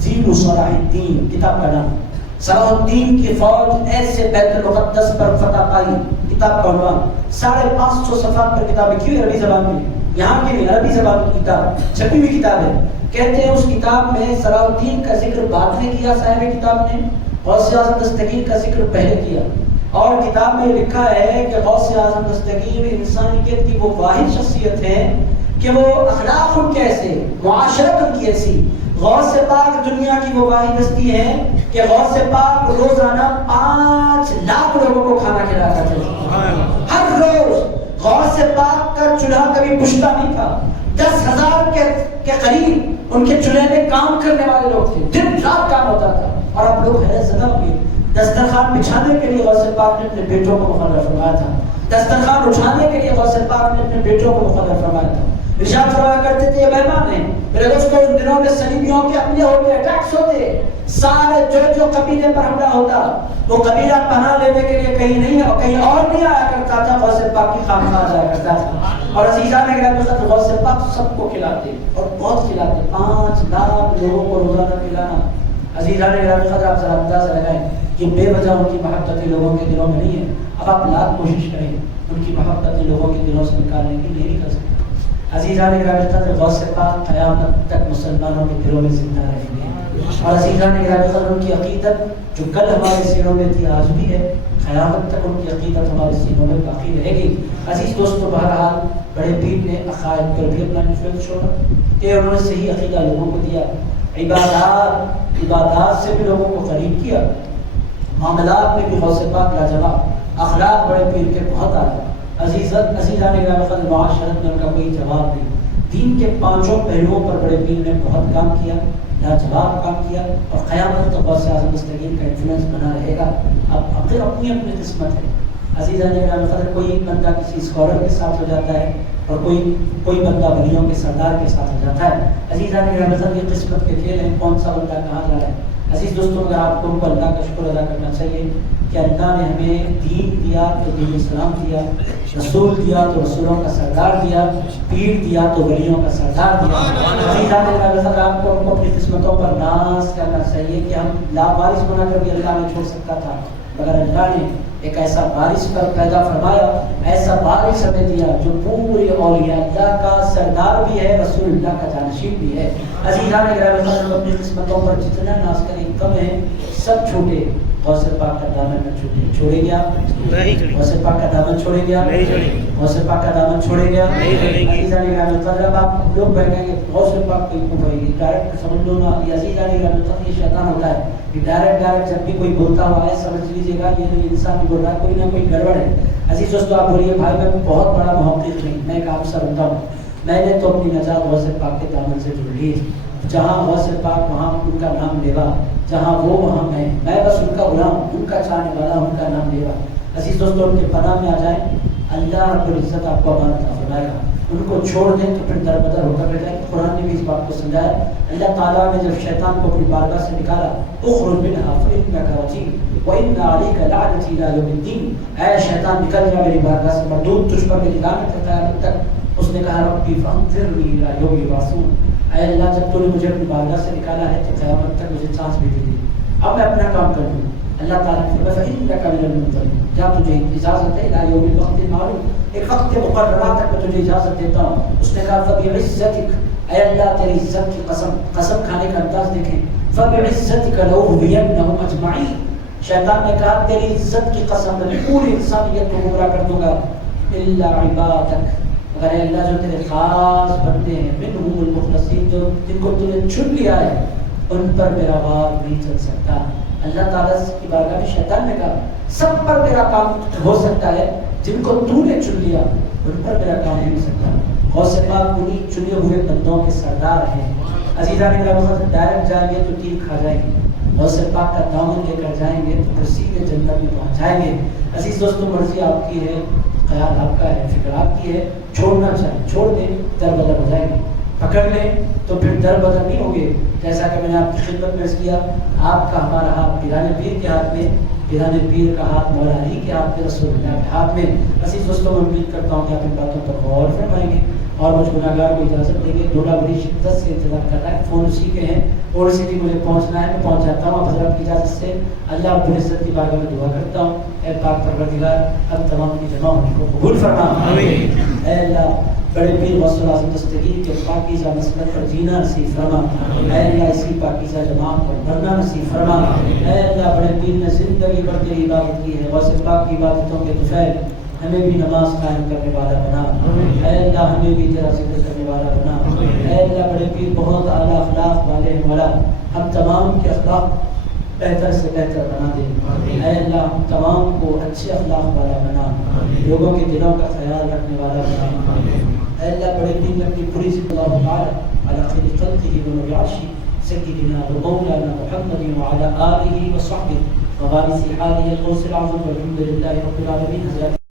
ذیل صلاح الدین, کتاب کا نام صلاح الدین کی فوج ایسے بیت المقدس پر فتح پائی. کتاب کا عنوان 550 صفحات پر کتاب ہے. کیوں عربی زبان میں, یہاں کی نہیں عربی زبان کی کتاب, چھپی ہوئی کتاب ہے. کہتے ہیں اس کتاب میں صلاح الدین کا ذکر بعد میں کیا صاحب کتاب نے, غوث اعظم دستگیر کا ذکر پہلے کیا. اور کتاب میں لکھا ہے کہ غوث اعظم دستگیر انسانیت کی وہ واحد شخصیت ہے کہ وہ اخلاق ان کے ایسے, معاشرت ان کی ایسی. غوث پاک دنیا کی وہ واحد ہستی ہے کہ غوث پاک روزانہ 5 لاکھ لوگوں کو کھانا کھلا کرتے تھے ہر روز. غوث پاک کا چولہا کبھی پشتا نہیں تھا. 10,000 کے قریب ان کے چولہے میں کام کرنے والے لوگ تھے, دن رات کام ہوتا تھا. اور آپ لوگ حیرت زدہ ہوئے, دسترخوان بچھانے کے لیے غوث پاک نے اپنے بیٹوں کو مقرر فرمایا تھا. دسترخوان اٹھانے کے لیے غوث پاک نے اپنے بیٹوں کو مقرر فرمایا تھا. ارشاد فرمایا کرتے تھے یہ مہمان ہیں. میرے دوستوں ان دنوں میں صلیبیوں کے اپنے ہوتے, اٹیکس ہوتے, سارے جو قبیلے پر حملہ ہوتا, وہ قبیلہ پناہ لینے کے لیے کہیں نہیں اور کہیں اور نہیں آیا کرتا تھا, غوث پاک کی خانقاہ جایا کرتا تھا. اور عزیزان گرامی غوث پاک سب کو کھلاتے اور بہت کھلاتے. 5 لاکھ لوگوں کو روزانہ کھلانا. عزیزان گرامی قدر آپ ذرا اندازہ لگائیں کہ بے وجہ ان کی محبت لوگوں کے دلوں میں نہیں ہے. اب آپ لاکھ کوشش کریں ان کی محبت لوگوں کے دلوں سے نکالنے کی, نہیں نکل سکتے. عزیزان گرامی قدر غوث پاک قیامت تک مسلمانوں کے دلوں میں زندہ رہیں گے، اور عزیزان گرامی قدر ان کی عقیدت جو کل ہمارے سینوں میں تھی آج بھی ہے، قیامت تک ان کی عقیدت ہمارے سینوں میں باقی رہے گی۔ عزیز دوستو، بہرحال بڑے پیر نے عقائد پر بھی اپنا انفلوئنس چھوڑا کہ انہوں نے صحیح عقیدہ لوگوں کو دیا، عبادات سے بھی لوگوں کو قریب کیا، معاملات میں بھی غوث پاک لاجواب، اخلاق بڑے پیر کے بہت اعلیٰ۔ عزیزان گرامی قدر معاشرت میں ان کا کوئی جواب نہیں، دین کے پانچوں پہلوؤں پر بڑے پیر نے بہت کام کیا، لاجواب کام کیا، اور قیامت تک غوث اعظم دستگیر کا انفلوئنس بنا رہے گا۔ اب اپنی اپنی قسمت ہے۔ عزیزان گرامی قدر کوئی بندہ کسی اسکالر کے ساتھ ہو جاتا ہے، اور کوئی بندہ ولیوں کے سردار کے ساتھ ہو جاتا ہے۔ عزیزان گرامی قدر یہ قسمت کے کھیل ہیں، کون سا بندہ کہاں جا رہا ہے۔ عزیز دوستوں، اگر آپ کو اللہ کا شکر ادا کرنا چاہیے کہ اللہ نے ہمیں دین دیا تو دین اسلام دیا، رسول دیا تو رسولوں کا سردار دیا، پیر دیا تو ولیوں کا سردار دیا۔ عزیزان گرامی قدر آپ کو اپنی قسمتوں پر ناز کرنا چاہیے کہ ہم لاوارث بنا کر بھی اللہ نے چھوڑ سکتا تھا، مگر اللہ نے ایک ایسا وارث پر پیدا فرمایا، ایسا وارث ہمیں دیا جو پورے اولیاء اللہ کا سردار بھی ہے، رسول اللہ کا جانشین بھی ہے۔ عزیزان گرامی قدر اپنی قسمتوں پر جتنا ناز کریں کم ہے، سب چھوٹے، غوث پاک کا دامن نہ چھوٹے، چھوڑے گیا غوث پاک کا دامن چھوڑے گیا، غوث پاک کا دامن چھوڑے گیا۔ عزیزان گرامی قدر اب آپ لوگ بیٹھیں گے غوث پاک کو کیوں پڑے گی، ڈائریکٹ سمجھ لو نا، یہ عزیزان گرامی قدر یہ شیطان ہوتا ہے کہ ڈائریکٹ جب بھی کوئی بولتا ہوا ہے سمجھ لیجیے گا یہ انسان بھی بول رہا ہے، کوئی نہ کوئی گڑبڑ ہے۔ عزیز دوستو، آپ بولیے بھائی میں بہت بڑا محقق نہیں، میں ایک عام سا بندہ ہوں، میں نے تو اپنی نجات غوث پاک کے دامن سے جڑ لی، جہاں غوث پاک وہاں ان کا نام لیوا، جہاں وہ وہاں میں بس ان کا غلام، ان کا چاہنے والا، ان کا نام لیوا۔ عزیز دوستو، ان کے پناہ میں آ جائیں، اللہ رب العزت آپ کو امان عطا فرمائے گا۔ ان کو چھوڑ دیں تو پھر در بدر ہو کر رہ جائیں۔ قرآن نے بھی اس بات کو سمجھایا، اللہ تعالیٰ نے جب شیطان کو اپنی بارگاہ سے نکالا، اخرج منها فإنك رجيم وإن عليك لعنتي إلى يوم الدين، اے شیطان نکل جا میری بارگاہ سے، مردود تجھ پر میری لعنت ہے قیامت تک۔ اس نے کہا ربی فانظرنی إلى يوم يبعثون، اے اللہ جب تو نے مجھے اپنی بارگاہ سے نکالا ہے تو قیامت تک مجھے چانس بھی دے دی، اب میں اپنا کام کر لوں۔ اللہ تعالیٰ نے فرمایا فإنك من المنظرين، جا تجھے اجازت ہے إلى يوم الوقت المعلوم، ایک وقت مقررہ تک میں تجھے اجازت دیتا ہوں۔ اس نے کہا فبعزتك، اے اللہ تیری عزت کی قسم کھانے کا انداز دیکھیں، فبعزتك لأغوينهم أجمعين، شیطان نے کہا تیری عزت کی قسم میں پوری انسانیت کو گمراہ کر دوں گا، الا عبادك، مگر اے اللہ جو تیرے خاص بندے ہیں، منهم المخلصین، جو جن کو تو نے چن لیا ہے، ان پر میرا وار نہیں چل سکتا۔ اللہ تعالیٰ کی بارگاہ میں شیطان نے کہا سب پر میرا کام ہو سکتا ہے، جن کو تو نے چن لیا ان پر میرا کام نہیں ہو سکتا۔ غوث پاک انہی چنے ہوئے بندوں کے سردار ہیں۔ عزیزان گرامی ڈائریکٹ جائیں گے تو تیر کھا جائیں گے، غوث پاک کا دامن لے کر جائیں گے تو پھر سیدھے جنت میں پہنچ جائیں گے۔ عزیز دوستوں، مرضی آپ کی ہے، خیال آپ کا ہے، فکر آپ کی ہے، چھوڑنا چاہیں چھوڑ دیں، در بدر ہو جائیں گے، پکڑ لیں تو پھر در بدر نہیں ہوں گے۔ جیسا کہ میں نے آپ کی خدمت میں کیا، آپ کا ہمارا ہاتھ پیران پیر کے ہاتھ میں، پیران پیر کا ہاتھ مولا علی کے ہاتھ میں، رسول اللہ کے ہاتھ میں۔ عزیز دوستوں، میں امید کرتا ہوں کہ آپ ان باتوں پر غور فرمائیں گے اور مجھ گناہگار کو اجازت دیں گے۔ ڈھولا بڑی شدت سے انتظار کر رہا ہے، فون اسی کے ہیں، اور سٹی مجھے پہنچنا ہے، میں پہنچ جاتا ہوں۔ آپ حضرات کی اجازت سے اللہ رب العزت کی بارگاہ میں دعا کرتا ہوں، اے پاک پروردگار اب تمام کی جمع ہونے کو قبول فرما۔ اے اللہ بڑے پیر غوث اعظم دستگیر کے پاکیزہ مسلک پر جینا نصیب فرما۔ اے اللہ اسی پاکیزہ جماعت پر مرنا نصیب فرما۔ اے اللہ بڑے پیر نے زندگی بھر تیری عبادت کی ہے، غوث پاک کی عبادتوں کے طفیل ہمیں بھی نماز قائم کرنے والا بنا۔ اے اللہ ہمیں بھی تیرا ذکر کرنے والا بنا۔ اے اللہ بڑے پیر بہت اعلیٰ اخلاق والے ہیں مولا، ہم تمام کے اخلاق بہتر سے بہتر بنا دے۔ اے اللہ ہم تمام کو اچھے اخلاق والا بنا، لوگوں کے دلوں کا خیال رکھنے والا بنا۔ اے اللہ بڑے پیر نے اپنی پوری اللہ تعالی علی خیر خلقہ ونبی عرشہ سیدنا و مولانا محمد وعلی آلہ وصحبہ ووارث حالہ الغوث العظم والحمد للہ رب العالمین۔ حضرات